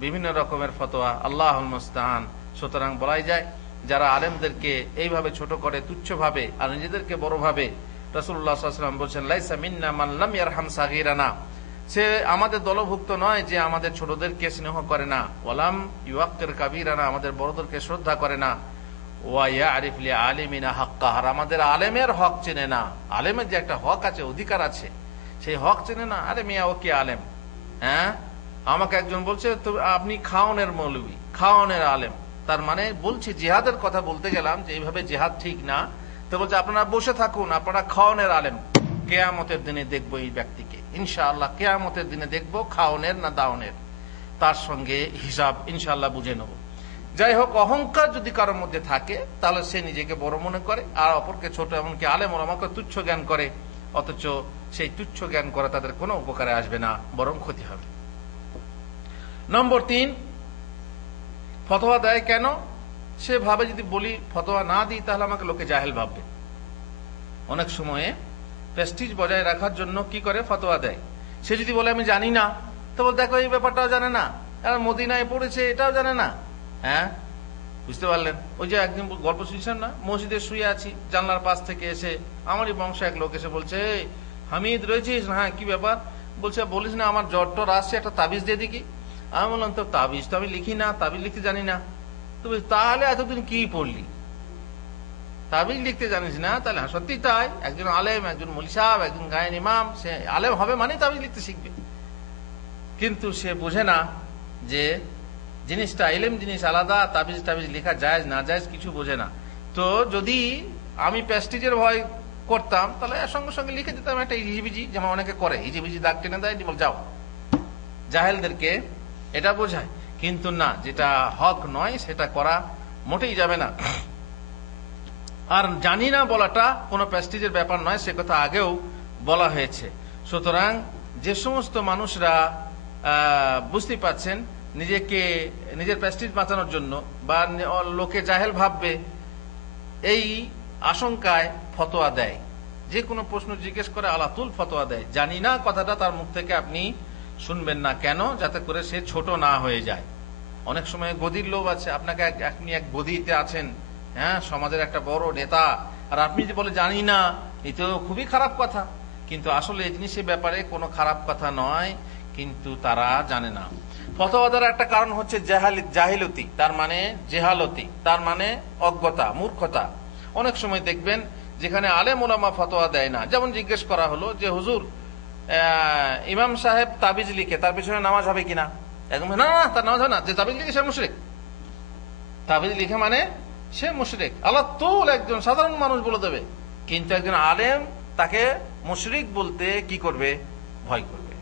বিভিন্ন রকমের ফতোয়া, আল্লাহুল মুস্তাআন। সুতরাং বলাই যায় যারা আলেমদেরকে এইভাবে ছোট করে, তুচ্ছ ভাবে আর নিজেদেরকে বড় ভাবে, রাসূলুল্লাহ সাল্লাল্লাহু আলাইহি ওয়াসাল্লাম বলেছেন লাইসা মিন্না মান লাম ইয়ারহাম সাগীরানা, সে আমাদের দলভুক্ত নয় যে আমাদের ছোটদেরকে স্নেহ করে না, ওয়ালাম ইউয়াক্কির কাবীরানা, আমাদের বড়দেরকে শ্রদ্ধা করে না, ওয়া ইয়ারিফ লি আলিমিনা হাক্কা, আর আমাদের আলেমের হক চেনে না। আলেমের যে একটা হক আছে, অধিকার আছে, সেই হক চেনে না। আরে মিয়া, ও কি আলেম? হ্যাঁ, আমাকে একজন বলছে তো আপনি খাওনের মৌলবী, খাওনের আলেম। তার মানে বলছি, জিহাদের কথা বলতে গেলাম যে এইভাবে জিহাদ ঠিক না, তো বলছে আপনারা বসে থাকুন, আপনারা খাওনের আলেম। কিয়ামতের দিনে দেখবো এই ব্যক্তিকে, ইনশাআল্লাহ কিয়ামতের দিনে দেখবো খাওনের না দাওনের, তার সঙ্গে হিসাব ইনশাআল্লাহ বুঝে নেব। যাই হোক, অহংকার যদি কারোর মধ্যে থাকে তাহলে সে নিজেকে বড় মনে করে আর অপরকে ছোট, এমনকি আলেম ওলামাকে তুচ্ছ জ্ঞান করে, অথচ সেই তুচ্ছ জ্ঞান করে তাদের কোনো উপকারে আসবে না, বরং ক্ষতি হবে। নম্বর 3, ফতোয়া দেয় কেন? সে ভাবে যদি বলি ফতোয়া না দিই তাহলে আমাকে লোকে জাহেল ভাববে। অনেক সময়ে প্রেস্টিজ বজায় রাখার জন্য কি করে? ফতোয়া দেয়। সে যদি বলে আমি জানি না, তো বল দেখো এই ব্যাপারটাও জানে না, এরা মদিনায় পড়েছে এটাও জানে না। হ্যাঁ, বুঝতে পারলেন? ওই যে একদিন গল্প শুনছেন না, মসজিদে শুয়ে আছি, জানলার পাশ থেকে এসে আমারই বংশ এক লোক এসে বলছে, এই হামিদ রয়েছিস? হ্যাঁ, কি ব্যাপার? বলছে বলিস না আমার জ্বর টর আসছে, একটা তাবিজ দিয়ে দিকি। আমি বললাম তো তাবিজ তো আমি লিখি না, তাবিজ লিখতে জানি না। তো তাহলে এতদিন কি পড়লি? তাবিজ লিখতে জানিস না? তাহলে হ্যাঁ সত্যি তাই, একজন আলেম, একজন মৌলী সাহেব, একজন গায়েন ইমাম, সে আলেম হবে মানে তাবিজ লিখতে শিখবে। কিন্তু সে বোঝে না যে জিনিসটা ইলম জিনিস আলাদা, তাবিজ টাবিজ লেখা জায়েজ না জায়েজ কিছু বোঝে না। তো যদি আমি প্রেস্টিজের ভয় করতাম তাহলে সঙ্গে সঙ্গে লিখে দিতাম একটা ইজিবিজি, যেমন অনেকে করে, ইজিবিজি দাগ টেনে দেয়, বল যাও। জাহেলদেরকে এটা বোঝায়, কিন্তু না, যেটা হক নয় সেটা করা মোটেই যাবে না। আর জানি না বলাটা কোনো প্রেস্টিজের ব্যাপার নয়, সে কথা আগেও বলা হয়েছে। সুতরাং যে সমস্ত মানুষরা বুঝতে পারছেন নিজেকে নিজের প্রেস্টিজ বাঁচানোর জন্য বা লোকে জাহেল ভাববে এই আশঙ্কায় ফতোয়া দেয়, যে কোনো প্রশ্ন জিজ্ঞেস করে আলাতুল ফতোয়া দেয়, জানি না কথাটা তার মুখ থেকে আপনি শুনবেন না। কেন? যাতে করে সে ছোট না হয়ে যায়। অনেক সময় গদির লোভ আছে, আপনাকে আপনি এক গদিতে আছেন, হ্যাঁ, সমাজের একটা বড় নেতা, আর আপনি যে বলে জানি না, এই তো খুবই খারাপ কথা। কিন্তু আসলে এই জিনিসের ব্যাপারে কোনো খারাপ কথা নয়, কিন্তু তারা জানে না। ফতোয়া দেওয়ার একটা কারণ হচ্ছে জাহিলতি, তার মানে জেহালতি, তার মানে অজ্ঞতা, মূর্খতা। অনেক সময় দেখবেন যেখানে আলেম ওলামা ফতোয়া দেয় না, যেমন জিজ্ঞেস করা হলো যে হুজুর ইমাম সাহেব তাবিজ লিখে তার পিছনে নামাজ হবে কিনা? একদম না, তার নামাজ হয় না, যে তাবিজ লিখে সে মুশরিক। তাবিজ লিখে মানে সে মুশরিক। আল্লাহ তুল একজন সাধারণ মানুষ বলে দেবে, কিন্তু একজন আলেম তাকে মুশরিক বলতে কি করবে? ভয় করবে।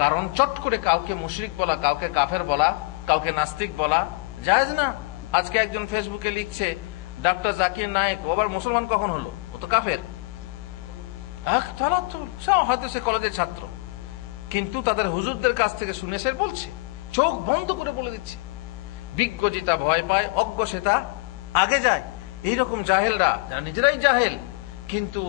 কারণ চট করে কাউকে মুশরিক বলা, কাউকে কাফের বলা, কাউকে নাস্তিক বলা জায়েজ না। আজকে একজন ফেসবুকে লিখছে ডক্টর জাকির নায়েক আবার মুসলমান কখন হলো? ও তো কাফের। হয়তো সে কলেজের ছাত্র, কিন্তু তাদের হুজুরদের কাছ থেকে শুনে সে বলছে, চোখ বন্ধ করে বলে দিচ্ছে। বিজ্ঞ যেটা ভয় পায়, অজ্ঞ সেটা আগে যায়। এইরকম জাহেলরা, যারা নিজেরাই জাহেল, কিন্তু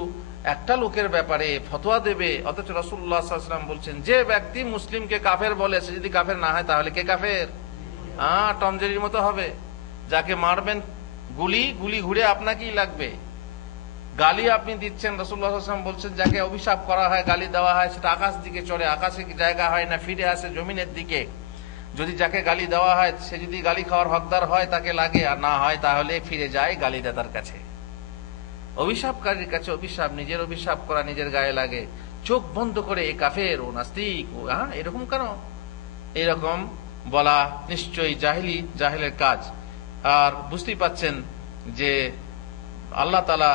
একটা লোকের ব্যাপারে ফতোয়া দেবে, অথচ রাসূলুল্লাহ সাল্লাল্লাহু আলাইহি ওয়াসাল্লাম বলছেন যে ব্যক্তি মুসলিমকে কাফের বলে, সে যদি কাফের না হয় তাহলে কে কাফের? টম জেরির মতো হবে। যাকে মারবেন গুলি, গুলি ঘুরে আপনাকেই লাগবে। গালি আপনি দিচ্ছেন, রাসূলুল্লাহ সাল্লাল্লাহু আলাইহি ওয়াসাল্লাম বলছেন যাকে অভিশাপ করা হয়, গালি দেওয়া হয়, সেটা আকাশ দিকে চড়ে, আকাশে জায়গা হয় না, ফিরে আসে জমিনের দিকে। যদি যাকে গালি দেওয়া হয় সে যদি গালি খাওয়ার হকদার হয় তাকে লাগে, আর না হয় তাহলে ফিরে যায় গালিদাতার কাছে। অভিশাপকারীর কাছে অভিশাপ, নিজের অভিশাপ করা নিজের গায়ে লাগে। চোখ বন্ধ করে এ কাফের, ও নাস্তিক, ও এরকম কেন? এরকম বলা নিশ্চয়ই জাহেলের কাজ। আর বুঝতেই পাচ্ছেন যে আল্লাহ তাআলা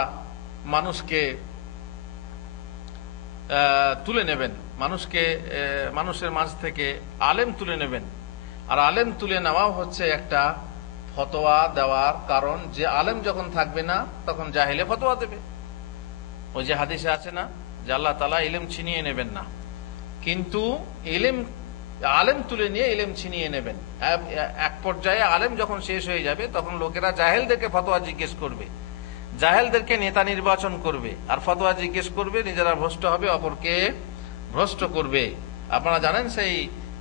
মানুষকে তুলে নেবেন, মানুষের মাঝ থেকে আলেম তুলে নেবেন। আর আলেম তুলে নেওয়া হচ্ছে একটা ফতোয়া দেওয়ার কারণ, যে আলেম যখন থাকবে না তখন জাহেলে ফতোয়া দেবে। ওই যে হাদিসে আছে না যে আল্লাহ তাআলা ইলম ছিনিয়ে নেবেন না, কিন্তু আলেম তুলে নিয়ে ইলম ছিনিয়ে নেবেন। এক পর্যায়ে আলেম যখন শেষ হয়ে যাবে তখন লোকেরা জাহেলদেরকে ফতোয়া জিজ্ঞেস করবে, জাহেলদেরকে নেতা নির্বাচন করবে, আর ফতোয়া জিজ্ঞেস করবে, নিজেরা ভ্রষ্ট হবে, অপরকে ভ্রষ্ট করবে। আপনারা জানেন সেই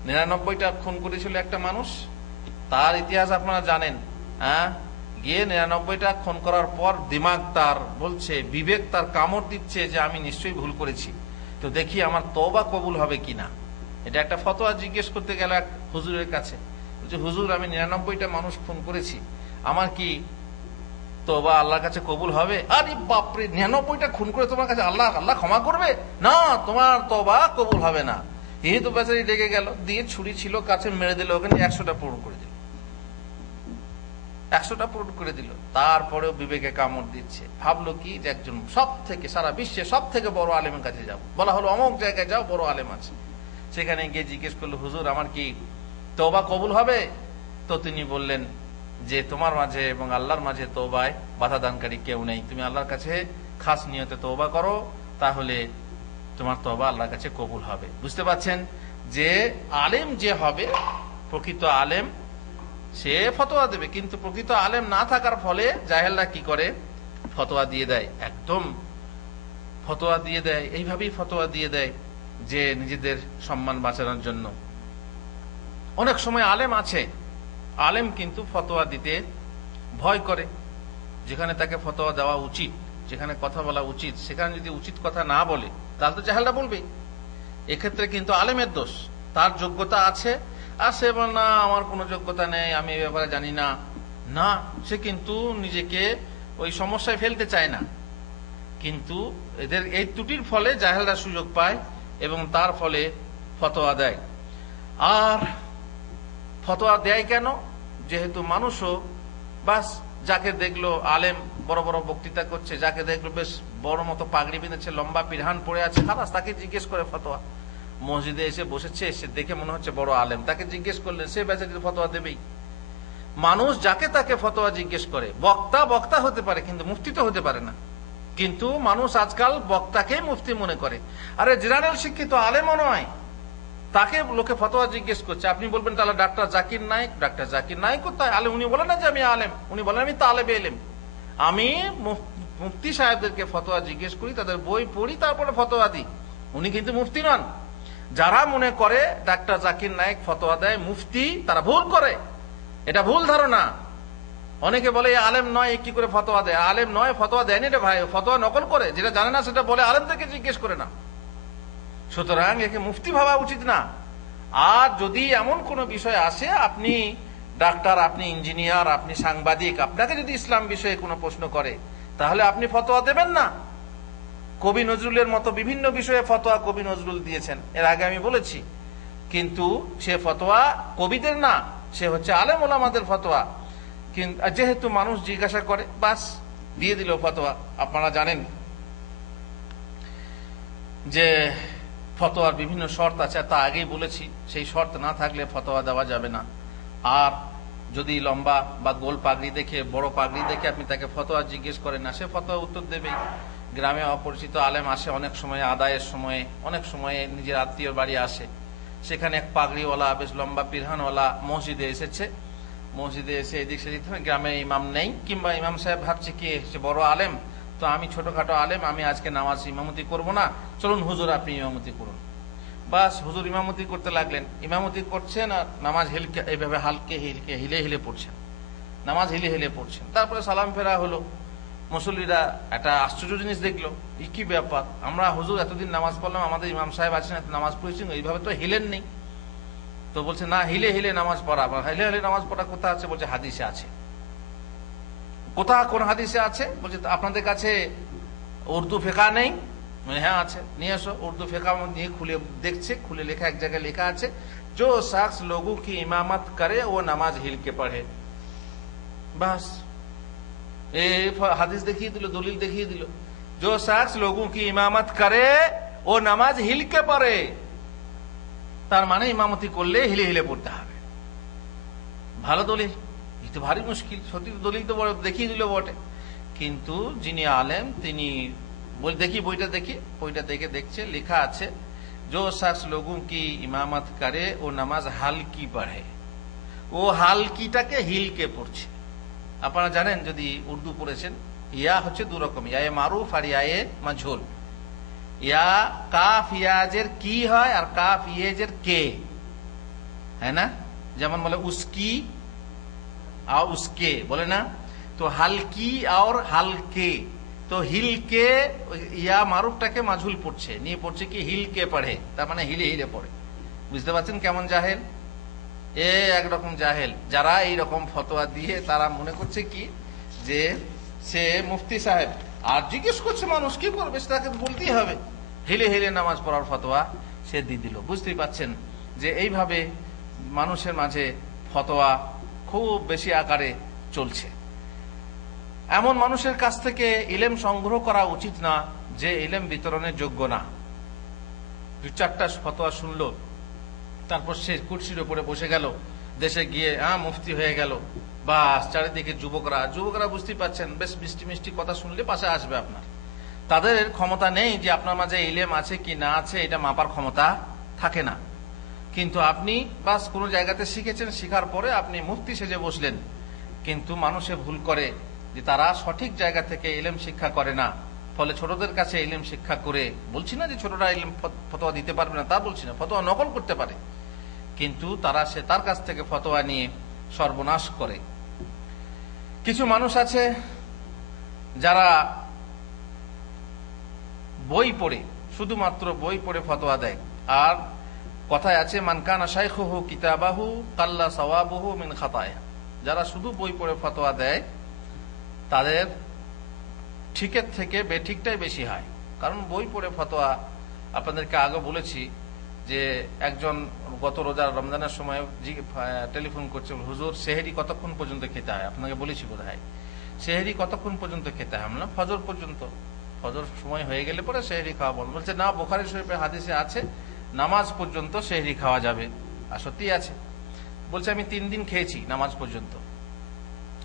99টা খুন করেছিল একটা মানুষ, তার ইতিহাস আপনারা জানেন। গিয়ে 99টা খুন করার পর দিমাগ তার বলছে, বিবেক তার কামড় দিচ্ছে যে আমি নিশ্চয়ই ভুল করেছি, তো দেখি আমার তওবা কবুল হবে কিনা। এটা একটা ফতোয়া জিজ্ঞেস করতে গেল এক হুজুরের কাছে, বলছে হুজুর আমি 99টা মানুষ খুন করেছি, আমার কি তওবা আল্লাহর কাছে কবুল হবে? আরে বাপরে, 99টা খুন করে তোমার কাছে আল্লাহ ক্ষমা করবে না? তোমার তওবা কবুল হবে না। এই তো বেচারি লেগে গেল, দিয়ে ছুরি ছিল কাছে, মেরে দিল, ওখানে 100টা পূরণ করে দিল, 100টা পূরণ করে দিল। তারপরেও বিবেকে কামড় দিচ্ছে। ভাবলো কি যে একজন সারা বিশ্বে সব থেকে বড় আলেমের কাছে যাব। বলা হলো অমুক জায়গায় যাও, বড় আলেম আছে। সেখানে গিয়ে জিজ্ঞেস করলো, হুজুর আমার কি তওবা কবুল হবে? তো তিনি বললেন যে তোমার মাঝে এবং আল্লাহর মাঝে তওবায় বাধা দানকারী কেউ নেই, তুমি আল্লাহর কাছে খাস নিয়তে তওবা করো, তাহলে তোমার তওবা আল্লাহর কাছে কবুল হবে। বুঝতে পারছেন যে আলেম যে হবে, প্রকৃত আলেম, সে ফতোয়া দেবে, কিন্তু প্রকৃত আলেম না থাকার ফলে জাহেলরা কি করে? ফতোয়া দিয়ে দেয়, একদম ফতোয়া দিয়ে দেয়, এইভাবেই ফতোয়া দিয়ে দেয় যে নিজেদের সম্মান বাঁচানোর জন্য। অনেক সময় আলেম আছে, আলেম কিন্তু ফতোয়া দিতে ভয় করে। যেখানে তাকে ফতোয়া দেওয়া উচিত, যেখানে কথা বলা উচিত, সেখানে যদি উচিত কথা না বলে তাহলে তো জাহেলরা বলবেই। এক্ষেত্রে কিন্তু আলেমের দোষ। তার যোগ্যতা আছে আর সে বলে না আমার কোনো যোগ্যতা নেই, আমি এই ব্যাপারে জানি না, না সে কিন্তু নিজেকে ওই সমস্যায় ফেলতে চায় না। কিন্তু এদের এই ত্রুটির ফলে জাহেলরা সুযোগ পায় এবং তার ফলে ফতোয়া দেয়। আর ফতোয়া দেয় কেন? যেহেতু মানুষও বাস যাকে দেখলো আলেম বড় বড় বক্তৃতা করছে, যাকে দেখলো বেশ বড় মতো পাগড়ি বেঁধেছে, লম্বা পিরহান পড়ে আছে, খালাস তাকে জিজ্ঞেস করে ফতোয়া। মসজিদে এসে বসেছে, সে দেখে মনে হচ্ছে বড় আলেম, তাকে জিজ্ঞেস করলে সে বেচারি ফতোয়া দেবেই। মানুষ যাকে তাকে ফতোয়া জিজ্ঞেস করে। বক্তা বক্তা হতে পারে কিন্তু মুফতি তো হতে পারে না। কিন্তু মানুষ আজকাল বক্তাকেই মুফতি মনে করে। আরে জেনারেল শিক্ষিত আলেমও নয়, তাকে লোকে ফতোয়া জিজ্ঞেস করছে। আপনি বলবেন তাহলে ডাক্তার জাকির নায়েক, ডাক্তার জাকির নায়েক কোথায় আলেম? উনি বলেন না যে আমি আলেম, উনি বলেন আমি তালেবে ইলম। আমি মুফতি সাহেবদেরকে ফতোয়া জিজ্ঞেস করি, তাদের বই পড়ি, তারপরে ফতোয়া দিই। উনি কিন্তু মুফতি নন। যারা মনে করে ডাক্তার জাকির নায়েক ফতোয়া দেয় মুফতি, তারা ভুল করে। এটা ভুল ধারণা। অনেকে বলে আলেম নয় কি করে ফতোয়া দেয়? আলেম নয়, ফতোয়া দেয়নি রে ভাই, ফতোয়া নকল করে, যেটা জানে না সেটা বলে আলেমদেরকে জিজ্ঞেস করে না। সুতরাং একে মুফতি ভাবা উচিত না। আর যদি এমন কোন বিষয় আসে, আপনি ডাক্তার, আপনি ইঞ্জিনিয়ার, আপনি সাংবাদিক, আপনাকে যদি ইসলাম বিষয়ে কোনো প্রশ্ন করে তাহলে আপনি ফতোয়া দেবেন না। কবি নজরুলের মতো বিভিন্ন বিষয়ে ফতোয়া কবি নজরুল দিয়েছেন, এর আগে আমি বলেছি। কিন্তু সে ফতোয়া কবিদের না, সে হচ্ছে আলেম ওলামাদের ফতোয়া। কিন্তু যেহেতু মানুষ জিজ্ঞাসা করে, বাস দিয়ে দিল ফতোয়া। আপনারা জানেন যে ফতোয়ার বিভিন্ন শর্ত আছে, তা আগেই বলেছি। সেই শর্ত না থাকলে ফতোয়া দেওয়া যাবে না। আর যদি লম্বা বা গোল পাগড়ি দেখে, বড় পাগড়ি দেখে আপনি তাকে ফতোয়া জিজ্ঞেস করেন না, সে ফতোয়া উত্তর দেবেই। গ্রামে অপরিচিত আলেম আসে অনেক সময়, আদায়ের সময়ে, অনেক সময়ে নিজের আত্মীয় বাড়ি আসে, সেখানে এক পাগড়িওয়ালা বেশ লম্বা পিরহানওয়ালা মসজিদে এসেছে। মসজিদে এসে এদিক সেদিক গ্রামে ইমাম নেই, কিংবা ইমাম সাহেব ভাবছে কি সে বড় আলেম, তো আমি ছোটখাটো আলেম, আমি আজকে নামাজ ইমামতি করব না, চলুন হুজুর আপনি ইমামতি করুন। বাস হুজুর ইমামতি করতে লাগলেন। ইমামতি করছেন আর নামাজ হিলকে এইভাবে হালকে হিলকে হিলে হিলে পড়ছেন, নামাজ হিলে হিলে পড়ছেন। তারপরে সালাম ফেরা হলো। মুসল্লিরা একটা আশ্চর্য জিনিস দেখলো, কি ব্যাপার, আমরা হুজুর এতদিন নামাজ পড়লাম, আমাদের ইমাম সাহেব আছেন, এত নামাজ পড়েছেন, এইভাবে তো হিলেন নেই। তো বলছে না, হিলে হিলে নামাজ পড়া। হিলে হিলে নামাজ পড়া কোথা আছে? বলছে হাদিসে আছে। কোথা, কোন হাদিসে আছে? বলছে আপনাদের কাছে উর্দু ফেকা নেই? হ্যাঁ আছে, নিয়ে এসো। উর্দু ফেকা নিয়ে খুলে দেখছে, খুলে লেখা এক জায়গায় লেখা আছে, जो शख्स लोगों की इमामत करे वो नमाज हिल के पढ़े। बस এই হাদিস দেখিয়ে দিল, দলিল দেখিয়ে দিল, जो शख्स लोगों की इमामत करे वो नमाज हिल के पढ़े। তার মানে ইমামতি করলে হিলে হিলে পড়তে হবে। ভালো দলিল, এই তো ভারী মুশকিল। সত্যি দলিল তো দেখিয়ে দিল বটে, কিন্তু যিনি আলেম তিনি দেখি বইটা দেখি, বইটা দেখে দেখছে লেখা আছে जो शख्स लोगों की इमामत करे वो नमाज হালকি পড়ে। ও হালকিটাকে হিলকে পড়ছে। আপনারা জানেন যদি উর্দু পড়েছেন, ইয়া হচ্ছে দু রকম, ইয়া মারুফ আর ইয়া মাজহুল। ইয়া কাফ ইয়াজের কি হয় আর কাফ ইয়েজের কে, है ना? যেমন বলে উসকি আর উসকে বলে না, তো হালকি আর হালকে, তো হিলকে ইয়া মারুফটাকে মাজহুল পড়ছে, নিয়ে পড়ছে কি হিলকে পড়ে, তার মানে হিলে হিলে পড়ে। বুঝতে পারছেন কেমন জাহেল? এ একরকম জাহেল। যারা এইরকম ফতোয়া দিয়ে তারা মনে করছে কি যে সে মুফতি সাহেব, আর জিজ্ঞেস করছে মানুষ কি করবে, তাকে বলতেই হবে। হিলে হিলে নামাজ পড়ার ফতোয়া সে দিয়ে দিল। বুঝতেই পাচ্ছেন যে এইভাবে মানুষের মাঝে ফতোয়া খুব বেশি আকারে চলছে। এমন মানুষের কাছ থেকে ইলম সংগ্রহ করা উচিত না যে ইলম বিতরণের যোগ্য না। দু চারটা ফতোয়া শুনলো, তারপর সে কুরসির উপরে বসে গেল, দেশে গিয়ে মুফতি হয়ে গেল। বাস চারিদিকে যুবকরা বুঝতেই পাচ্ছেন বেশ মিষ্টি মিষ্টি কথা শুনলে পাশে আসবে আপনার। তাদের ক্ষমতা নেই যে আপনার মাঝে ইলম আছে কি না আছে এটা মাপার ক্ষমতা থাকে না। কিন্তু আপনি বাস কোন জায়গাতে শিখেছেন, শিখার পরে আপনি মুফতি সেজে বসলেন। কিন্তু মানুষে ভুল করে যে তারা সঠিক জায়গা থেকে ইলম শিক্ষা করে না, ফলে ছোটদের কাছে ইলম শিক্ষা করে, বলছি না যে ছোটরা ইলম ফতোয়া দিতে পারবে না, তা বলছি না, ফতোয়া নকল করতে পারে, কিন্তু তার কাছ থেকে ফতোয়া নিয়ে সর্বনাশ করে। কিছু মানুষ আছে যারা বই পড়ে, শুধুমাত্র বই পড়ে ফতোয়া দেয়। আর কথায় আছে, মান কানা শাইখুহু কিতাবাহু কাল্লা সাওয়াবুহু মিন খাতায়া। যারা শুধু বই পড়ে ফতোয়া দেয় তাদের ঠিকের থেকে বেঠিকটাই বেশি হয়। কারণ বই পড়ে ফতোয়া, আপনাদেরকে আগে বলেছি যে একজন গত রমজানের সময় টেলিফোন করছে, হুজুর সেহরি কতক্ষণ পর্যন্ত খেতে হয়? আপনাকে বলেছি বোধহয়, সেহরি কতক্ষণ পর্যন্ত খেতে হয়? আমরা ফজর পর্যন্ত, ফজর সময় হয়ে গেলে পরে সেহরি খাওয়া বন্ধ। বলছে না, বুখারী শরীফের হাদিসে আছে নামাজ পর্যন্ত সেহরি খাওয়া যাবে। আর সত্যি আছে। বলছে আমি 3 দিন খেয়েছি নামাজ পর্যন্ত,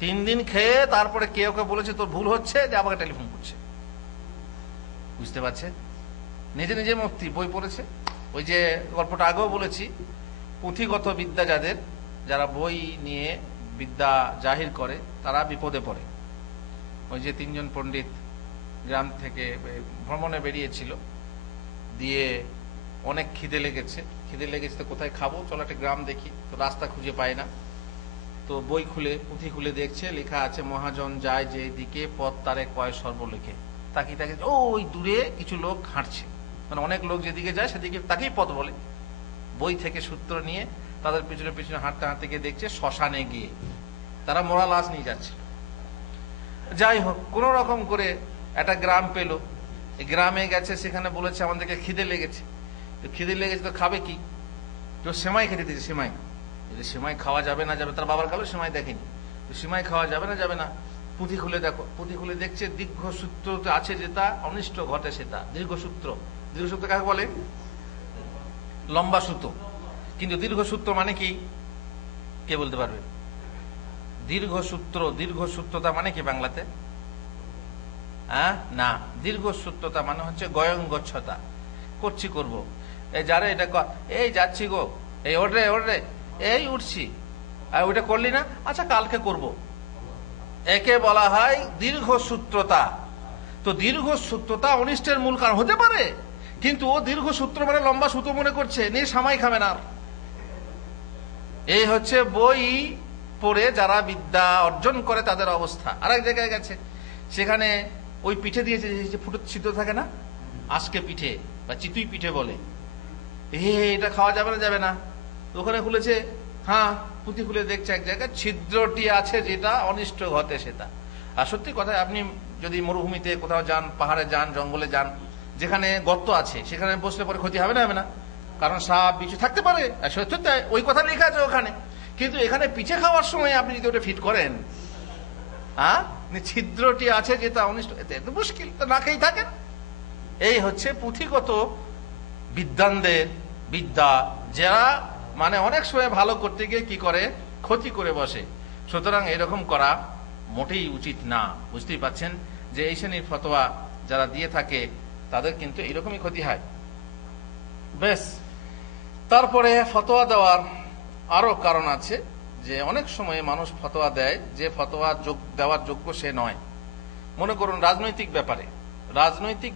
3 দিন খেয়ে তারপরে কেউ কেউ বলেছে তোর ভুল হচ্ছে, যে আমাকে টেলিফোন করছে। বুঝতে পারছে? নিজে নিজে মুফতি, বই পড়েছে। ওই যে গল্পটা আগেও বলেছি, পুঁথিগত বিদ্যা যারা বই নিয়ে বিদ্যা জাহির করে, তারা বিপদে পড়ে। ওই যে 3 জন পণ্ডিত গ্রাম থেকে ভ্রমণে বেরিয়েছিল, দিয়ে অনেক খিদে লেগেছে তো কোথায় খাবো, চলো একটা গ্রাম দেখি। তো রাস্তা খুঁজে পায় না, তো বই খুলে, পুঁথি খুলে দেখছে, লেখা আছে মহাজন যায় যে দিকে পথ তারে কয় সর্বলেখে। তাকিয়ে ওই দূরে কিছু লোক হাঁটছে, মানে অনেক লোক যেদিকে যায় সেদিকে তাকেই পথ বলে। বই থেকে সূত্র নিয়ে তাদের পিছনে পিছনে হাঁটতে হাঁটতে গিয়ে দেখছে শ্মশানে গিয়ে তারা মরা লাশ নিয়ে যাচ্ছে। যাই হোক, কোন রকম করে একটা গ্রাম পেল, গ্রামে গেছে, সেখানে বলেছে আমাদেরকে খিদে লেগেছে। তো খিদে লেগেছে তো খাবে কি? তো সেমাই খেতে দিয়েছে। সেমাই খাওয়া যাবে না যাবে, তার বাবার কালো সেমাই দেখেনি, তো সেমাই খাওয়া যাবে না যাবে না। পুঁথি খুলে দেখো, পুঁথি খুলে দেখছে দীর্ঘসূত্র আছে যেটা, অনিষ্ট ঘটে সেটা। দীর্ঘসূত্র কাকে বলে? লম্বা সুতো। কিন্তু দীর্ঘসূত্র মানে কি, কে বলতে পারবে? দীর্ঘসূত্রতা মানে কি বাংলাতে? না, দীর্ঘসূত্রতা মানে হচ্ছে গয়ঙ্গচ্ছতা, করবো। এই যারে এটা এই যাচ্ছি গো, এই ওর রে এই উঠছি, আর ওইটা করলি না, আচ্ছা কালকে করব, একে বলা হয় দীর্ঘসূত্রতা। তো দীর্ঘসূত্রতা অনিষ্টের মূল কারণ হতে পারে, কিন্তু ও দীর্ঘসূত্র মানে লম্বা সূত্র মনে করছে, নিয়ে সামাই খাবে না। এই হচ্ছে বই পড়ে যারা বিদ্যা অর্জন করে তাদের অবস্থা। আর এক জায়গায় গেছে, সেখানে ওই পিঠে দিয়েছে যে ফুটো ছিদ্র থাকে না, আজকে পিঠে বা চিতুই পিঠে বলে, এটা খাওয়া যাবে না। ওখানে খুলেছে, হ্যাঁ পুঁথি খুলে দেখছে এক জায়গায় ছিদ্রটি আছে যেটা অনিষ্ট ঘটে সেটা। আর সত্যি কথা, আপনি যদি মরুভূমিতে কোথাও যান, পাহাড়ে যান, জঙ্গলে যান, যেখানে গর্ত আছে সেখানে বসলে পরে ক্ষতি হবে না? কারণ সাপ বিচ্ছু থাকতে পারে, সত্যি ওই কথা লেখা আছে ওখানে। কিন্তু এখানে পিঠে খাওয়ার সময় আপনি যদি ওটা ফিট করেন, ছিদ্রটি আছে যেটা অনিষ্ট, এত মুশকিল, তো না খেয়েই থাকেন। এই হচ্ছে পুঁথিগত বিদ্বানদের বিদ্যা, যারা মানে অনেক সময় ভালো করতে গিয়ে কি করে, ক্ষতি করে বসে। সুতরাং এরকম করা মোটেই উচিত না। বুঝতেই পাচ্ছেন যে এই শ্রেণীর ফতোয়া যারা দিয়ে থাকে তাদের কিন্তু এরকমই ক্ষতি হয়। বেশ, তারপরে ফতোয়া দেওয়ার আরো কারণ আছে, যে অনেক সময় মানুষ ফতোয়া দেয় যে ফতোয়া দেওয়ার যোগ্য সে নয়। মনে করুন রাজনৈতিক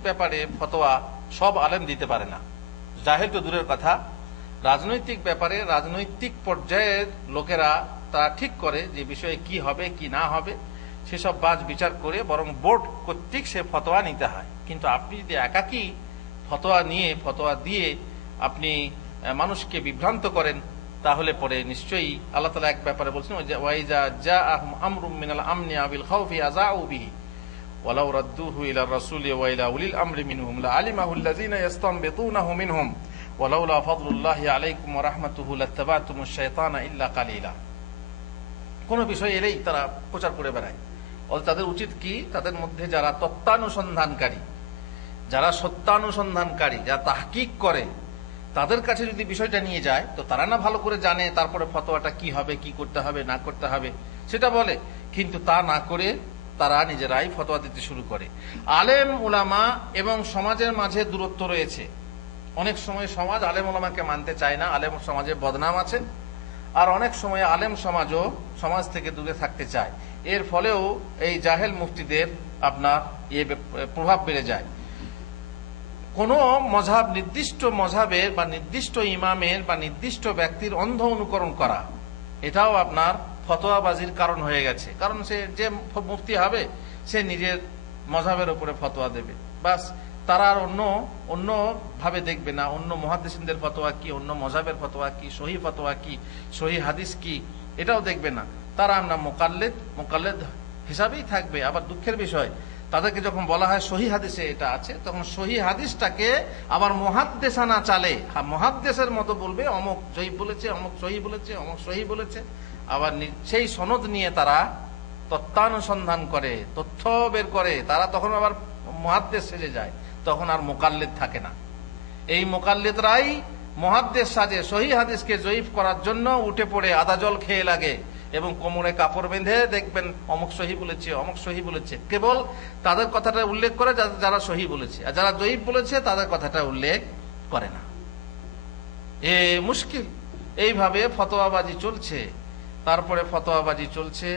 ব্যাপারে ফতোয়া সব আলেম দিতে পারে না, জাহেল তো দূরের কথা। রাজনৈতিক ব্যাপারে রাজনৈতিক পর্যায়ের লোকেরা তারা ঠিক করে যে বিষয়ে কি হবে কি না হবে, সেসব বাজ বিচার করে বরং বোর্ড কর্তৃক সে ফতোয়া নিতে হয়। কিন্তু আপনি যদি একাকী ফতোয়া দিয়ে আপনি মানুষকে বিভ্রান্ত করেন, তাহলে পরে নিশ্চয়ই আল্লাহ তাআলা এক ব্যাপারে বলছেন, ওয়াইজা জাআহুম আমরুম মিনাল আমনি আবিল খাউফি আযাউ বিহি ওয়ালাউ রাদ্দুহু ইলা রাসূলি ওয়া ইলা উলিল আমরি মিনহুম লাআলিমাহু আল্লাযীনা ইসতানবিতুনাহু মিনহুম ওয়ালাউলা ফাদলুল্লাহি আলাইকুম ওয়া রাহমাতুহু লাত্তাবা'তুমুশ শাইতানা ইল্লা কালিলা। কোন বিষয় এলেই তারা প্রচার করে বেড়ায়। তাদের উচিত কি, তাদের মধ্যে যারা তত্ত্বানুসন্ধানকারী, যারা সত্যানুসন্ধানকারী, যারা তাহকিক করে, তাদের কাছে যদি বিষয়টা নিয়ে যায়, তো তারা না ভালো করে জানে, তারপরে ফতোয়াটা কি হবে, কি করতে হবে না করতে হবে সেটা বলে। কিন্তু তা না করে তারা নিজেরাই ফতোয়া দিতে শুরু করে। আলেম উলামা এবং সমাজের মাঝে দূরত্ব রয়েছে। অনেক সময় সমাজ আলেম উলামাকে মানতে চায় না, আলেম সমাজে বদনাম আছে। আর অনেক সময় আলেম সমাজও সমাজ থেকে দূরে থাকতে চায়। এর ফলেও এই জাহেল মুফতিদের আপনার প্রভাব বেড়ে যায়। কোন মযহাব, নির্দিষ্ট মযহাবের বা নির্দিষ্ট ইমামের বা নির্দিষ্ট ব্যক্তির অন্ধ অনুকরণ করা, এটাও আপনার ফতোয়াবাজির কারণ হয়ে গেছে। কারণ সে যে মুফতি হবে সে নিজের মযহাবের উপরে ফতোয়া দেবে, বাস। তারা আর অন্য ভাবে দেখবে না অন্য মুহাদ্দিসিনদের ফতোয়া কি, অন্য মযহাবের ফতোয়া কি, সহিহ ফতোয়া কি, সহিহ হাদিস কি, এটাও দেখবে না। তারা আমরা মুকাল্লিদ হিসাবেই থাকবে। আবার দুঃখের বিষয়, তাদেরকে যখন বলা হয় সহিহ হাদিসে এটা আছে, তখন সহিহ হাদিসটাকে আবার মুহাদ্দিসানা চালে, মুহাদ্দিসের মতো বলবে অমুক জয়ীফ বলেছে, অমুক সহিহ বলেছে, অমুক সহিহ বলেছে। আবার সেই সনদ নিয়ে তারা তথ্যানুসন্ধান করে, তথ্য বের করে, তারা তখন আবার মুহাদ্দিস সেজে যায়, তখন আর মুকাল্লিদ থাকে না। এই মুকাল্লিদরাই মুহাদ্দিস সাজে, সহিহ হাদিসকে জয়ীফ করার জন্য উঠে পড়ে আদা জল খেয়ে লাগে এবং কোমরে কাপড় বেঁধে দেখবেন অমুক সহিহ বলেছে, অমুক সহিহ বলেছে। কেবল তাদের কথাটা উল্লেখ করে যারা সহিহ বলেছে, আর যারা জয়ীফ বলেছে তাদের কথাটা উল্লেখ করে না। এ মুশকিল। এইভাবে ফতোয়াবাজি চলছে। তারপরে ফতোয়াবাজি চলছে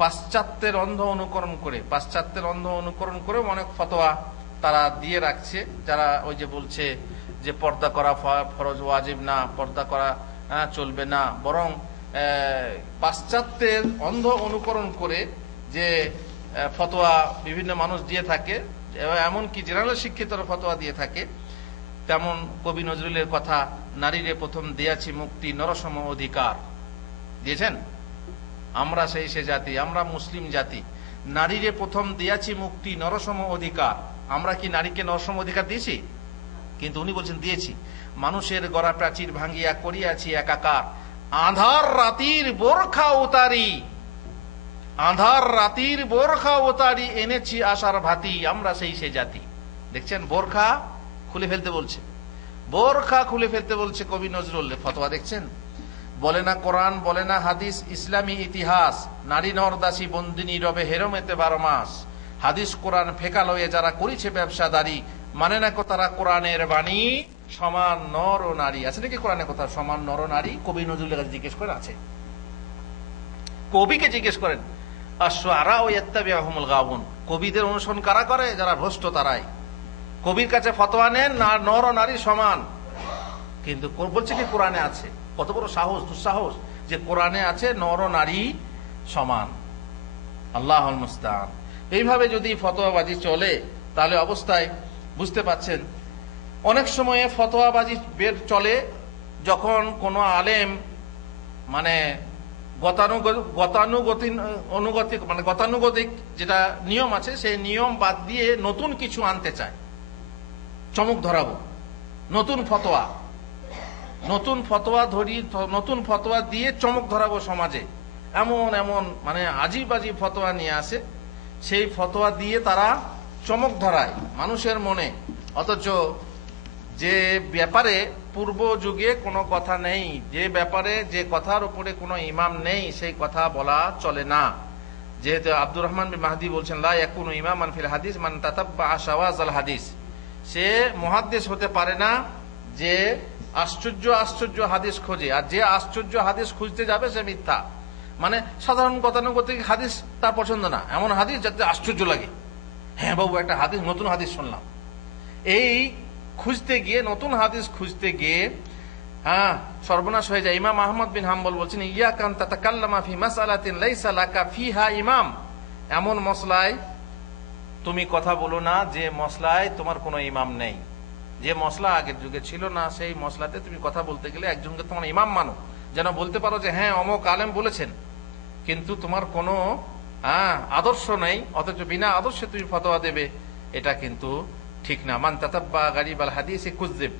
পাশ্চাত্যের অন্ধ অনুকরণ করে। পাশ্চাত্যের অন্ধ অনুকরণ করে অনেক ফতোয়া তারা দিয়ে রাখছে, যারা ওই যে বলছে যে পর্দা করা ফরজ, ওয়াজিব না, পর্দা করা চলবে না, বরং পাশ্চাত্যের অন্ধ অনুকরণ করে যে ফতোয়া বিভিন্ন মানুষ দিয়ে থাকে, এমনকি জেনারেল শিক্ষিতরা ফতোয়া দিয়ে থাকে। তেমন কবি নজরুলের কথা, নারীরে প্রথম দিয়াছি মুক্তি নরসম অধিকার, দিয়েছেন। আমরা সেই সে জাতি, আমরা মুসলিম জাতি, নারীরে প্রথম দিয়াছি মুক্তি নরসম অধিকার। আমরা কি নারীকে নরসম অধিকার দিয়েছি? কিন্তু উনি বলছেন দিয়েছি। মানুষের গড়া প্রাচীর ভাঙ্গিয়া করিয়াছি একাকার, আঁধার রাতির বোরখা উতারি, আঁধার রাতির বোরখা উতারি, এনেছি আশার ভাতি, আমরা সেই সে জাতি। দেখছেন, বোরখা খুলে ফেলতে বলছে, বোরখা খুলে ফেলতে বলছে কবি নজরুল। ফতোয়া দেখছেন, বলে না কোরআন, বলে না হাদিস, ইসলামী ইতিহাস, নারী নরদাসী বন্দিনী রবে হেরমেতে 12 মাস। হাদিস কোরআন ফেকা লয়ে যারা করেছে ব্যবসাদারি, মানে না তারা কোরআনের বাণী, সমান নর ও নারী। আছে নাকি কোরআনের কথা সমান নর ও নারী? কবি নজরুলের কাছে জিজ্ঞেস করেন, আছে? কবিকে জিজ্ঞেস করেন। আশ-শুআরা ইয়াত্তাবিউহুমুল গাওয়ুন, কবিদের অনুসরণ কারা করে? যারা ভ্রষ্ট, তারাই। কবির কাছে ফতোয়া নেন না নর ও নারী সমান, কিন্তু বলছে কি কোরআনে আছে। কত বড় সাহস, দুঃসাহস যে কোরআনে আছে নর ও নারী সমান। আল্লাহুল মুস্তাআন। এইভাবে যদি ফতোয়াবাজি চলে তাহলে অবস্থায় বুঝতে পাচ্ছেন, অনেক সময়ে ফতোয়াবাজি বের চলে যখন কোনো আলেম মানে গতানুগতিক যেটা নিয়ম আছে সেই নিয়ম বাদ দিয়ে নতুন কিছু আনতে চায়। চমক ধরাবো, নতুন ফতোয়া দিয়ে চমক ধরাবো সমাজে, এমন এমন মানে আজীব আজীব ফতোয়া নিয়ে আসে। সেই ফতোয়া দিয়ে তারা চমক ধরায় মানুষের মনে, অথচ যে ব্যাপারে পূর্ব যুগে কোনো কথা নেই, যে ব্যাপারে যে কথার উপরে কোনো ইমাম নেই, সেই কথা বলা চলে না। যেহেতু আব্দুর রহমান বিন মাহদি বলছেন, লা ইয়াকুনু ইমামান ফিল হাদিস মান তাতাব্বা শাওয়াযাল হাদিস, সে মুহাদ্দিস হতে পারে না যে আশ্চর্য আশ্চর্য হাদিস খোঁজে, আর যে আশ্চর্য হাদিস খুঁজতে যাবে সে মিথ্যা। মানে সাধারণ গতানুগতিক হাদিস তার পছন্দ না, এমন হাদিস যাতে আশ্চর্য লাগে। হ্যাঁ বাবু, একটা হাদিস, নতুন হাদিস শুনলাম, এই খুঁজতে গিয়ে, নতুন হাদিস খুঁজতে গিয়ে সর্বনাশ হয়ে যায়। ইমাম আহমদ বিন হাম্বল বলছেন, ইয়াকান তাতাকাল্লামা ফি মাসআলাতিন লাইসা লাকা ফিহা ইমাম, এমন মসলায় তুমি কথা বলো না যে মসলায় তোমার কোনো ইমাম নেই। যে মসলা আগের যুগে ছিল না, সেই মসলাতে তুমি কথা বলতে গেলে একজনকে তোমার ইমাম মানো, যেন বলতে পারো যে হ্যাঁ অমুক আলেম বলেছেন, কিন্তু তোমার কোনো আদর্শ নেই, অথচ বিনা আদর্শে তুমি ফতোয়া দেবে, এটা কিন্তু ঠিক না। মান তাতাব্বা গারিব আল হাদিস কুযযিব,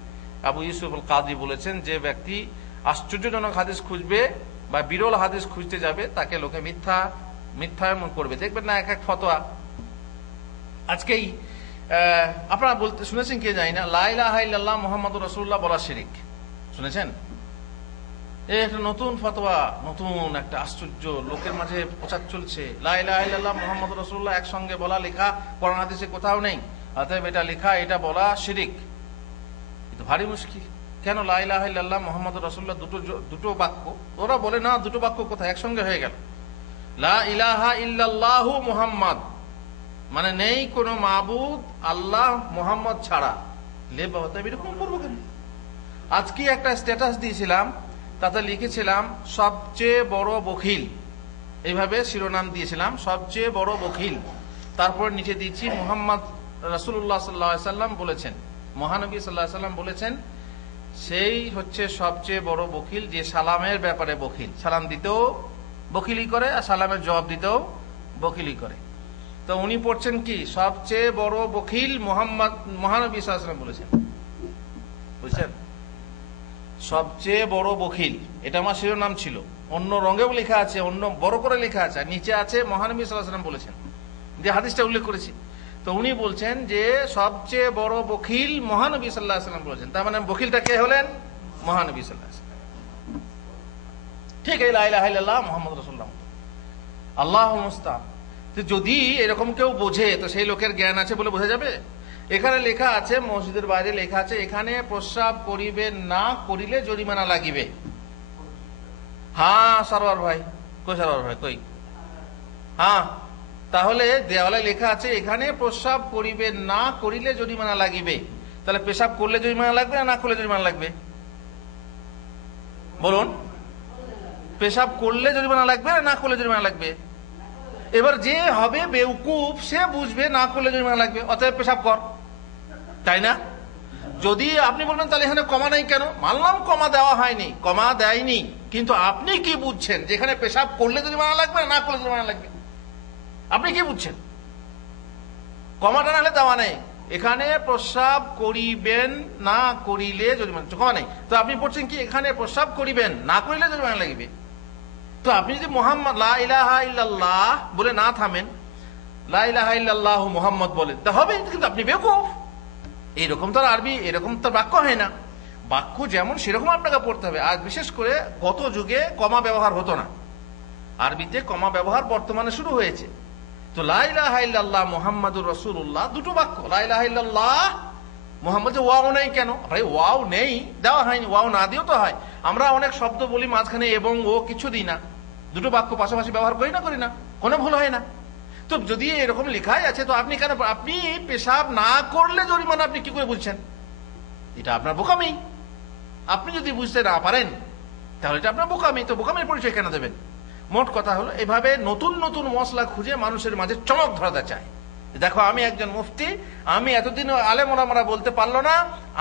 আবু ইউসুফ আল কাদি বলেছেন, যে ব্যক্তি আশ্চর্যজনক হাদিস খুঁজবে বা বিরল হাদিস খুঁজতে যাবে তাকে লোকে মিথ্যায়ন করবে। দেখবেন না এক এক ফতোয়া। আজকেই আপনারা বলতে শুনেছেন কে জানি না, লা ইলাহা ইল্লাল্লাহ মুহাম্মাদুর রাসূলুল্লাহ বলা শিরক, শুনেছেন? এই একটা নতুন ফতোয়া, নতুন একটা আশ্চর্য লোকের মাঝে প্রচার চলছে। লা ইলাহা ইল্লাল্লাহ মুহাম্মাদুর রাসূলুল্লাহ একসঙ্গে বলা লেখা কোরআন হাদিসে কোথাও নেই, অতএব এটা লেখা, এটা বলা শিরক। কিন্তু ভারী মুশকিল। কেন লা ইলাহা ইল্লাল্লাহ মুহাম্মাদুর রাসূলুল্লাহ দুটো বাক্য? ওরা বলে না দুটো বাক্য কোথায়, একসঙ্গে হয়ে গেল। লা ইলাহা ইল্লাল্লাহু মুহাম্মাদ মানে নেই কোনো মাবুদ আল্লাহ মুহাম্মদ ছাড়া। লে বাবা, তাই এরকম করবো কেন? আজকে একটা স্ট্যাটাস দিয়েছিলাম, তাতে লিখেছিলাম সবচেয়ে বড় বখিল, এইভাবে শিরোনাম দিয়েছিলাম, সবচেয়ে বড় বখিল। তারপর নিচে দিচ্ছি মুহাম্মদ রাসূলুল্লাহ সাল্লাল্লাহু আলাইহি ওয়াসাল্লাম বলেছেন, মহানবী সাল্লাল্লাহু আলাইহি ওয়াসাল্লাম বলেছেন, সেই হচ্ছে সবচেয়ে বড় বখিল যে সালামের ব্যাপারে বখিল, সালাম দিতেও বখিলি করে আর সালামের জবাব দিতেও বখিলি করে। তো উনি পড়ছেন কি সবচেয়ে বড় বখিল মহানবী সাল্লাল্লাহু আলাইহি ওয়াসাল্লাম বলেছেন, বুঝছেন? সবচেয়ে বড় বখিল, এটা আমার শিরোনাম ছিল, অন্য রঙেও লেখা আছে, অন্য বড় করে লেখা আছে, নিচে আছে মহানবী সাল্লাল্লাহু আলাইহি ওয়াসাল্লাম বলেছেন, যে হাদিসটা উল্লেখ করেছি। তো উনি বলছেন যে সবচেয়ে বড় বখিল মহানবী সাল্লাল্লাহু আলাইহি ওয়াসাল্লাম বলেছেন। তার মানে বখিলটা কে হলেন? মহানবী সাল্লাল্লাহু আলাইহি ওয়াসাল্লাম। ঠিক এই লা ইলাহা ইল্লাল্লাহ মুহাম্মাদুর রাসূলুল্লাহ, আল্লাহুল মুস্তাআন। তো যদি এরকম কেউ বোঝে তো সেই লোকের জ্ঞান আছে বলে বোঝা যাবে? এখানে লেখা আছে, মসজিদের বাইরে লেখা আছে, এখানে প্রস্রাব করিবে না করিলে জরিমানা লাগিবে। হ্যাঁ সরোয়ার ভাই, কই সরোয়ার ভাই কই? হ্যাঁ, তাহলে দেওয়ালে লেখা আছে এখানে প্রস্রাব করিবে না করিলে জরিমানা লাগিবে। তাহলে পেশাব করলে জরিমানা লাগবে না করলে জরিমানা লাগবে? বলুন, পেশাব করলে জরিমানা লাগবে না করলে জরিমানা লাগবে? এবার যে হবে বেউকুফ সে বুঝবে না করলে জরিমানা লাগবে, অতএব পেশাব কর, তাই না? যদি আপনি বলবেন তাহলে এখানে কমা নাই কেন, মানলাম কমা দেওয়া হয়নি, কমা দেয়নি, কিন্তু আপনি কি বুঝছেন যেখানে পেশাব করলে জরিমানা লাগবে না করলে জরিমানা লাগবে? আপনি কি বুঝছেন? কমাটা নাহলে দেওয়া নেই, এখানে প্রস্রাব করিবেন না করিলে জরিমানা, কমা নেই। তো আপনি পড়ছেন কি এখানে প্রস্রাব করিবেন না করিলে জরিমানা লাগবে। তো আপনি যদি মুহাম্মদ লা ইলাহা ইল্লাল্লাহ বলে না থামেন, লা ইলাহা ইল্লাল্লাহ মুহাম্মদ বলেন, তা হবে, কিন্তু আপনি বেকুফ। এইরকম তো আরবি এরকম তো বাক্য হয় না, বাক্য যেমন সেরকম আপনাকে পড়তে হবে। আর বিশেষ করে গত যুগে কমা ব্যবহার হতো না, আরবিতে কমা ব্যবহার বর্তমানে শুরু হয়েছে। তো লা ইলাহা ইল্লাল্লাহ মুহাম্মাদুর রাসূলুল্লাহ দুটো বাক্য, লা ইলাহা ইল্লাল্লাহ মুহাম্মদ, যে ওয়াও নেই কেন? ভাই ওয়াও নেই, দেওয়া হয়নি, ওয়াও না দিয়েও তো হয়। আমরা অনেক শব্দ বলি মাঝখানে এবং ও কিছু দিই না, দুটো বাক্য পাশাপাশি ব্যবহার করি না, কোনো ভুল হয় না। তো যদি এরকম লেখাই আছে তো আপনি কেন, আপনি পেশাব না করলে জরিমানা আপনি কি করে বুঝছেন? এটা আপনার বোকামি। আপনি যদি বুঝতে না পারেন তাহলে এটা আপনার বোকামি, তো বোকামির পরিচয় কেন দেবেন? মোট কথা হলো এভাবে নতুন নতুন মশলা খুঁজে মানুষের মাঝে চমক ধরাতে চায়। দেখো আমি একজন মুফতি, আমি এতদিন আলেম ওলামারা বলতে পারলো না,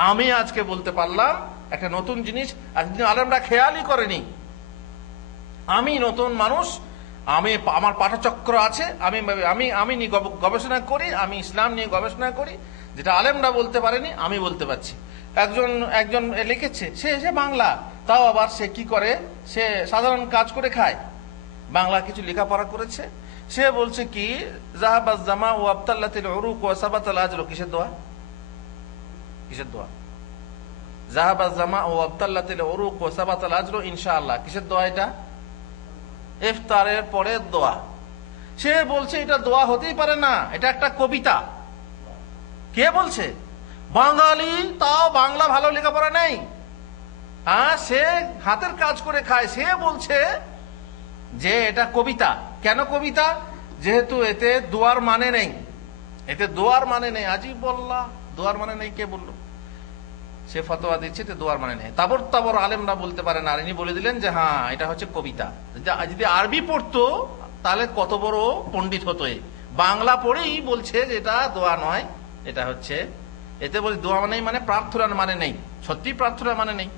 আমি আজকে বলতে পারলাম একটা নতুন জিনিস, এতদিন আলেমরা খেয়ালই করেনি। আমি নতুন মানুষ, আমি আমার পাঠচক্র আছে, আমি আমি আমি নিয়ে গবেষণা করি, আমি ইসলাম নিয়ে গবেষণা করি, যেটা আলেমরা বলতে পারেনি আমি বলতে পারছি। একজন লিখেছে, সে বাংলা, তাও আবার সে কি করে, সে সাধারণ কাজ করে খায়, বাংলা কিছু লেখাপড়া করেছে। সে বলছে কি জাহাবাজ জামা ও আবতাল্লাতিল উরুক ওয়া সাবাতাল আজরু, কিসের দোয়া? কিসের দোয়া? জাহাবাজ জামা ও আবতাল্লাতিল উরুক ওয়া সাবাতাল আজরু ইনশাআল্লাহ, কিসের দোয়া এটা? ইফতারের পরে দোয়া। সে বলছে এটা দোয়া হতেই পারে না, এটা একটা কবিতা। কে বলছে? বাঙালি, তাও বাংলা ভালো লেখাপড়া নেই, হ্যাঁ সে হাতের কাজ করে খায়, সে বলছে যে এটা কবিতা। কেন কবিতা? যেহেতু এতে দোয়ার মানে নেই, এতে দোয়ার মানে নেই। আজিব বললা, দোয়ার মানে নেই, কে বললো? সে ফতোয়া দিচ্ছে যে দোয়ার মানে নেই। তাবর আলেমরা বলতে পারে না, আর ইনি বলে দিলেন যে হ্যাঁ এটা হচ্ছে কবিতা। যদি আরবি পড়তো তাহলে কত বড় পণ্ডিত হতো। বাংলা পড়েই বলছে যে এটা দোয়া নয়, এটা হচ্ছে, এতে বলি দোয়া মানে প্রার্থনার মানে নেই, সত্যি প্রার্থনার মানে নেই।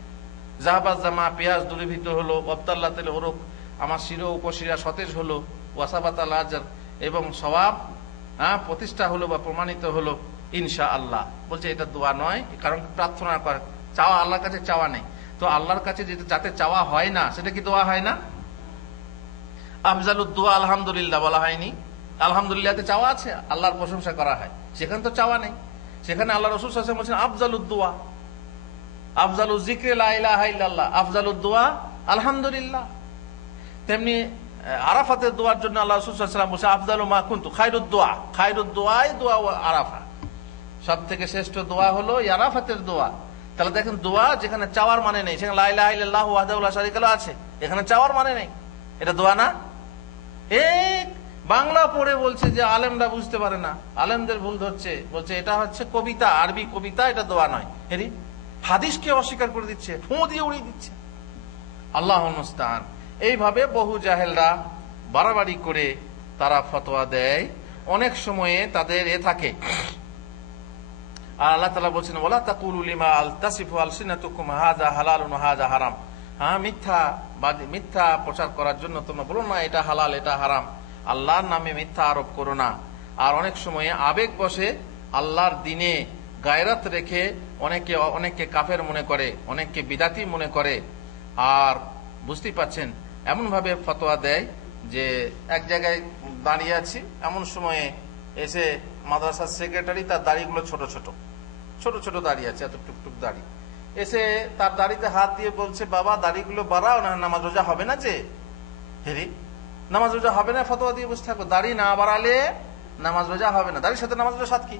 জাহাবাজ জামা, পেঁয়াজ দূরীভূত হলো, আবতাল্লাতিল উরুক, আমার শির উপশিরা সতেজ হলো, ওয়াসাবাতাল আজর, এবং সওয়াব প্রতিষ্ঠা হলো বা প্রমাণিত হলো ইনশাআল্লাহ। বলছে এটা দোয়া নয়, কারণ প্রার্থনা করে, চাওয়া, আল্লাহর কাছে চাওয়া নেই। তো আল্লাহর কাছে যাতে চাওয়া হয় না সেটা কি দোয়া হয় না? আফজালুদ দোয়া আলহামদুলিল্লাহ বলা হয়নি? আলহামদুলিল্লাহতে চাওয়া আছে, আল্লাহর প্রশংসা করা হয়, সেখানে তো চাওয়া নেই। সেখানে আল্লাহ রাসূল সাল্লাল্লাহু আলাইহি ওয়াসাল্লাম বলেছেন আফজালুদ দোয়া, আফজালুজ যিকরি লা ইলাহা ইল্লাল্লাহ, আফজালুদ দোয়া আলহামদুলিল্লাহ। তেমনি আরাফাতের দোয়ার জন্য আল্লাহ রাসূল সাল্লাল্লাহু আলাইহি ওয়াসাল্লাম বলেছেন আফজালু মা কুনতু খায়রুদ দোয়া, খায়রুদ দোয়াই দোয়া আরাফা, সব থেকে শ্রেষ্ঠ দোয়া হলো আরাফাতের দোয়া। তাহলে দেখেন দোয়া যেখানে চাওয়ার মানে নেই, সেখানে লা ইলাহা ইল্লাল্লাহু ওয়াহদাহু লা শারীকা লাহু আছে, এখানে চাওয়ার মানে নেই, এটা দোয়া না? বাংলা পড়ে বলছে যে আলেমরা বুঝতে পারে না, আলেমদের ভুল ধরছে, বলছে এটা হচ্ছে কবিতা, আরবি কবিতা, এটা দোয়া নয়। হেরি, হাদিসকে অস্বীকার করে দিচ্ছে, ফোঁ দিয়ে উড়িয়ে দিচ্ছে। আল্লাহুল মুস্তাআন। এইভাবে বহু জাহেলরা বাড়াবাড়ি করে তারা ফতোয়া দেয়। অনেক সময়ে তাদের থাকে, আর আল্লাহ তাআলা বলছেন ওয়ালা তাকুলু লিমা আলতাসিফু আলসিনাতুকুম হাযা হালালুন হাযা হারাম। মিথ্যা প্রচার করার জন্য তোমরা বলো না এটা হালাল এটা হারাম, আল্লাহর নামে মিথ্যা আরোপ করো না। আর অনেক সময়ে আবেগ বসে আল্লাহর দিনে গায়রাত রেখে অনেকে কাফের মনে করে, অনেককে বিদাতি মনে করে। আর বুঝতেই পাচ্ছেন এমন ভাবে ফতোয়া দেয় যে এক জায়গায় দাঁড়িয়ে আছি, এমন সময়ে এসে মাদ্রাসার সেক্রেটারি, তার দাড়িগুলো ছোট ছোট দাঁড়িয়ে আছে, এত টুকটুক দাড়ি, এসে তার দাড়িতে হাত দিয়ে বলছে বাবা দাড়িগুলো বাড়াও না, নামাজ রোজা হবে না। যে হেরি, নামাজ রোজা হবে না, ফতোয়া দিয়ে বসে থাকো, দাড়ি না বাড়ালে নামাজ রোজা হবে না। দাড়ির সাথে নামাজ রোজা সাথ কি?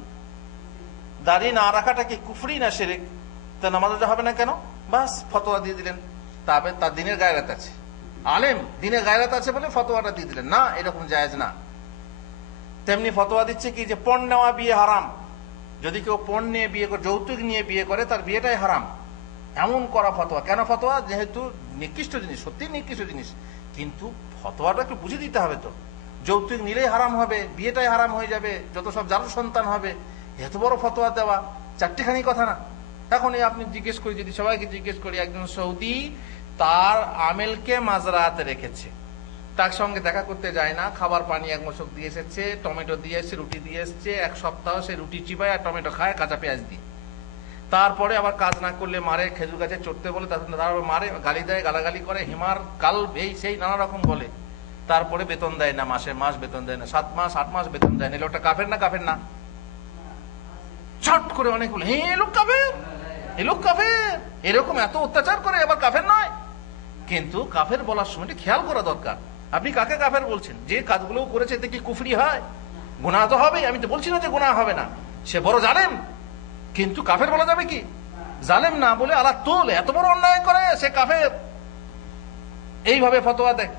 দাড়ি না রাখাটা কি কুফরি না শিরক? তা নামাজ রোজা হবে না কেন? বাস ফতোয়া দিয়ে দিলেন। তবে তার দিনের গায়রাত আছে, আলেম দিনে গায়রাত আছে বলে ফতোয়াটা দিয়ে দিলেন, না এরকম জায়েজ না। তেমনি ফতোয়া দিচ্ছে কি যে পণ নেওয়া বিয়ে হারাম, যদি কেউ পণ নিয়ে বিয়ে করে, যৌতুক নিয়ে বিয়ে করে, তার বিয়েটাই হারাম, এমন করা ফতোয়া। কেন ফতোয়া? যেহেতু নিকৃষ্ট জিনিস, সত্যি নিকৃষ্ট জিনিস, কিন্তু ফতোয়াটা একটু বুঝে দিতে হবে তো। যৌতুক নিলেই হারাম হবে, বিয়েটাই হারাম হয়ে যাবে, যত সব জারু সন্তান হবে, এত বড় ফতোয়া দেওয়া চারটিখানি কথা না। এখনই আপনি জিজ্ঞেস করি, যদি সবাইকে জিজ্ঞেস করি, একজন সৌদি তার আমেলকে মাজরাতে রেখেছে, তার সঙ্গে দেখা করতে যায় না, খাবার পানি এক মশক দিয়ে এসেছে, টমেটো দিয়ে এসছে, রুটি দিয়ে এসছে, এক সপ্তাহ সে রুটি চিবায় আর টমেটো খায় কাঁচা পেঁয়াজ দিয়ে। তারপরে আবার কাজ না করলে মারে, খেজুর গাছে চড়তে বলে, তারপর মারে, গালি দেয়, গালাগালি করে, হিমার কাল এই সেই নানা রকম বলে। তারপরে বেতন দেয় না, মাস বেতন দেয় না, 7 মাস 8 মাস বেতন দেয় না। লোকটা কাফের না? কাফের না? ছট করে অনেক বলে হ্যাঁ এ লোক কাফের, এ লোক কাফের, এরকম এত অত্যাচার করে আবার কাফের নয়। কিন্তু কাফের বলার সময় খেয়াল করা দরকার, আপনি কাকে কাফের বলছেন? যে কাজগুলো করেছে এতে কি কুফরি হয়? গুনাহ তো হবে, আমি তো বলছি না যে গুনাহ হবে না, সে বড় জালেম, কিন্তু কাফের বলা যাবে কি? জালেম না বলে আল্লাহ তোল, এত বড় অন্যায় করে সে কাফের, এইভাবে ফতোয়া দেয়।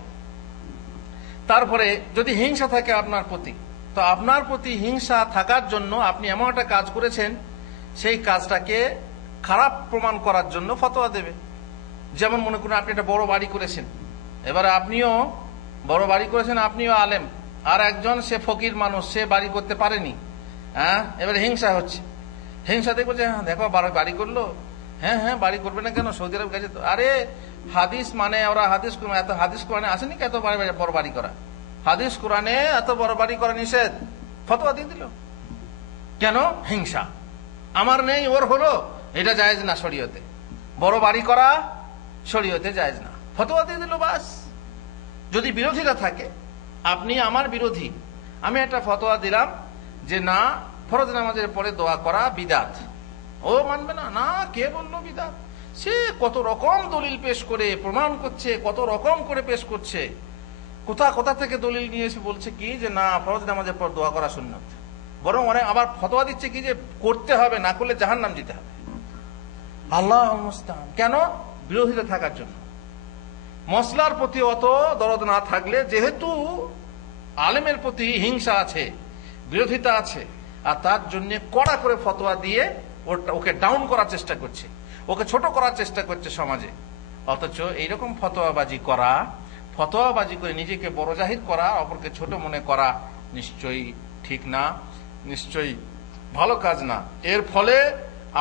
তারপরে যদি হিংসা থাকে আপনার প্রতি, তো আপনার প্রতি হিংসা থাকার জন্য আপনি এমন একটা কাজ করেছেন, সেই কাজটাকে খারাপ প্রমাণ করার জন্য ফতোয়া দেবে। যেমন মনে করুন আপনি একটা বড় বাড়ি করেছেন, এবারে আপনিও বড় বাড়ি করেছেন, আপনিও আলেম, আর একজন সে ফকির মানুষ, সে বাড়ি করতে পারেনি, হ্যাঁ, এবারে হিংসা হচ্ছে। হিংসা দেখবো যে হ্যাঁ দেখো বাড়ি করলো, হ্যাঁ বাড়ি করবে না কেন, সৌদি আরব গেছে তো। আরে হাদিস মানে ওরা হাদিস কোরআনে আসেনি এত বড় বাড়ি করা, হাদিস কোরআনে এত বড় বাড়ি করা নিষেধ, ফতোয়া দিয়ে দিল। কেন? হিংসা, আমার নেই ওর হলো, এটা জায়েজ না শরীয়তে, বড় বাড়ি করা শরীয়তে জায়েজ না, ফতোয়া দিয়ে দিল বাস। যদি বিরোধীরা থাকে, আপনি আমার বিরোধী, আমি একটা ফতোয়া দিলাম যে না ফরজ নামাজের পরে দোয়া করা বিদাত, ও মানবে না, না কে বললো বিদাত? সে কত রকম দলিল পেশ করে প্রমাণ করছে, কত রকম করে পেশ করছে, কোথা থেকে দলিল নিয়ে এসে বলছে কি যে না ফরজ নামাজের পর দোয়া করা সুন্নত, বরং অনেক আবার ফতোয়া দিচ্ছে কি যে করতে হবে, না করলে জাহান্নাম যেতে হবে। আল্লাহুল মুস্তাআন। কেন? বিরোধিতা থাকার জন্য। মসলার প্রতি অত দরদ না থাকলে, যেহেতু আলেমের প্রতি হিংসা আছে, বিরোধিতা আছে, আর তার জন্য কড়া করে ফতোয়া দিয়ে ওকে ডাউন করার চেষ্টা করছে, ওকে ছোট করার চেষ্টা করছে সমাজে। অথচ এইরকম ফতোয়াবাজি করে নিজেকে বড় জাহির করা, অপরকে ছোট মনে করা নিশ্চয়ই ঠিক না, নিশ্চয়ই ভালো কাজ না। এর ফলে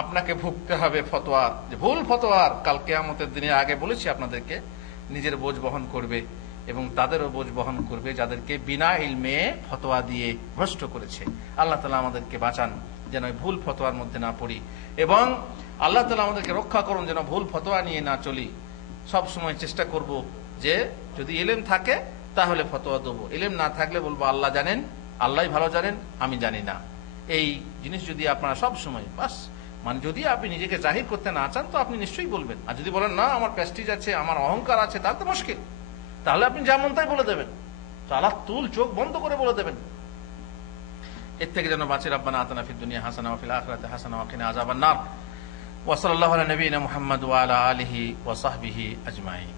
আপনাকে ভুগতে হবে ফতোয়ার, যে ভুল ফতোয়ার কাল কিয়ামতের দিনে, আগে বলেছি আপনাদেরকে, নিজের বোঝ বহন করবে এবং তাদেরও বোঝ বহন করবে যাদেরকে বিনা ইলমে ফতোয়া দিয়ে ভ্রষ্ট করেছে। আল্লাহ তাআলা আমাদেরকে বাঁচান যেন ভুল ফতোয়ার মধ্যে না পড়ি, এবং আল্লাহ তাআলা আমাদেরকে রক্ষা করুন যেন ভুল ফতোয়া নিয়ে না চলি। সব সময় চেষ্টা করব যে যদি ইলম থাকে তাহলে ফতোয়া দেবো, ইলম না থাকলে বলবো আল্লাহ জানেন, আল্লাহ ভালো জানেন, আমি জানি না। এই জিনিস যদি আপনারা সব সময় বাস, মানে যদি আপনি নিজেকে জাহির করতে না চান তো আপনি নিশ্চয়ই বলবেন, আর যদি বলেন না আমার প্রেস্টিজ আছে, আমার অহংকার আছে, তাহলে তো মুশকিল, তাহলে আপনি যেমন তাই বলে দেবেন, তালা তুল চোখ বন্ধ করে বলে দেবেন। এর থেকে যেন বাঁচি। রব্বানা আতিনা ফিদ দুনিয়া হাসানা ওয়া ফিল আখিরাতি হাসানা ওয়া কিনা আযাবান নার। ওয়া সাল্লাল্লাহু আলা নবিয়িনা মুহাম্মদ ওয়া আলা আলিহি ওয়া সাহবিহি আজমাইন।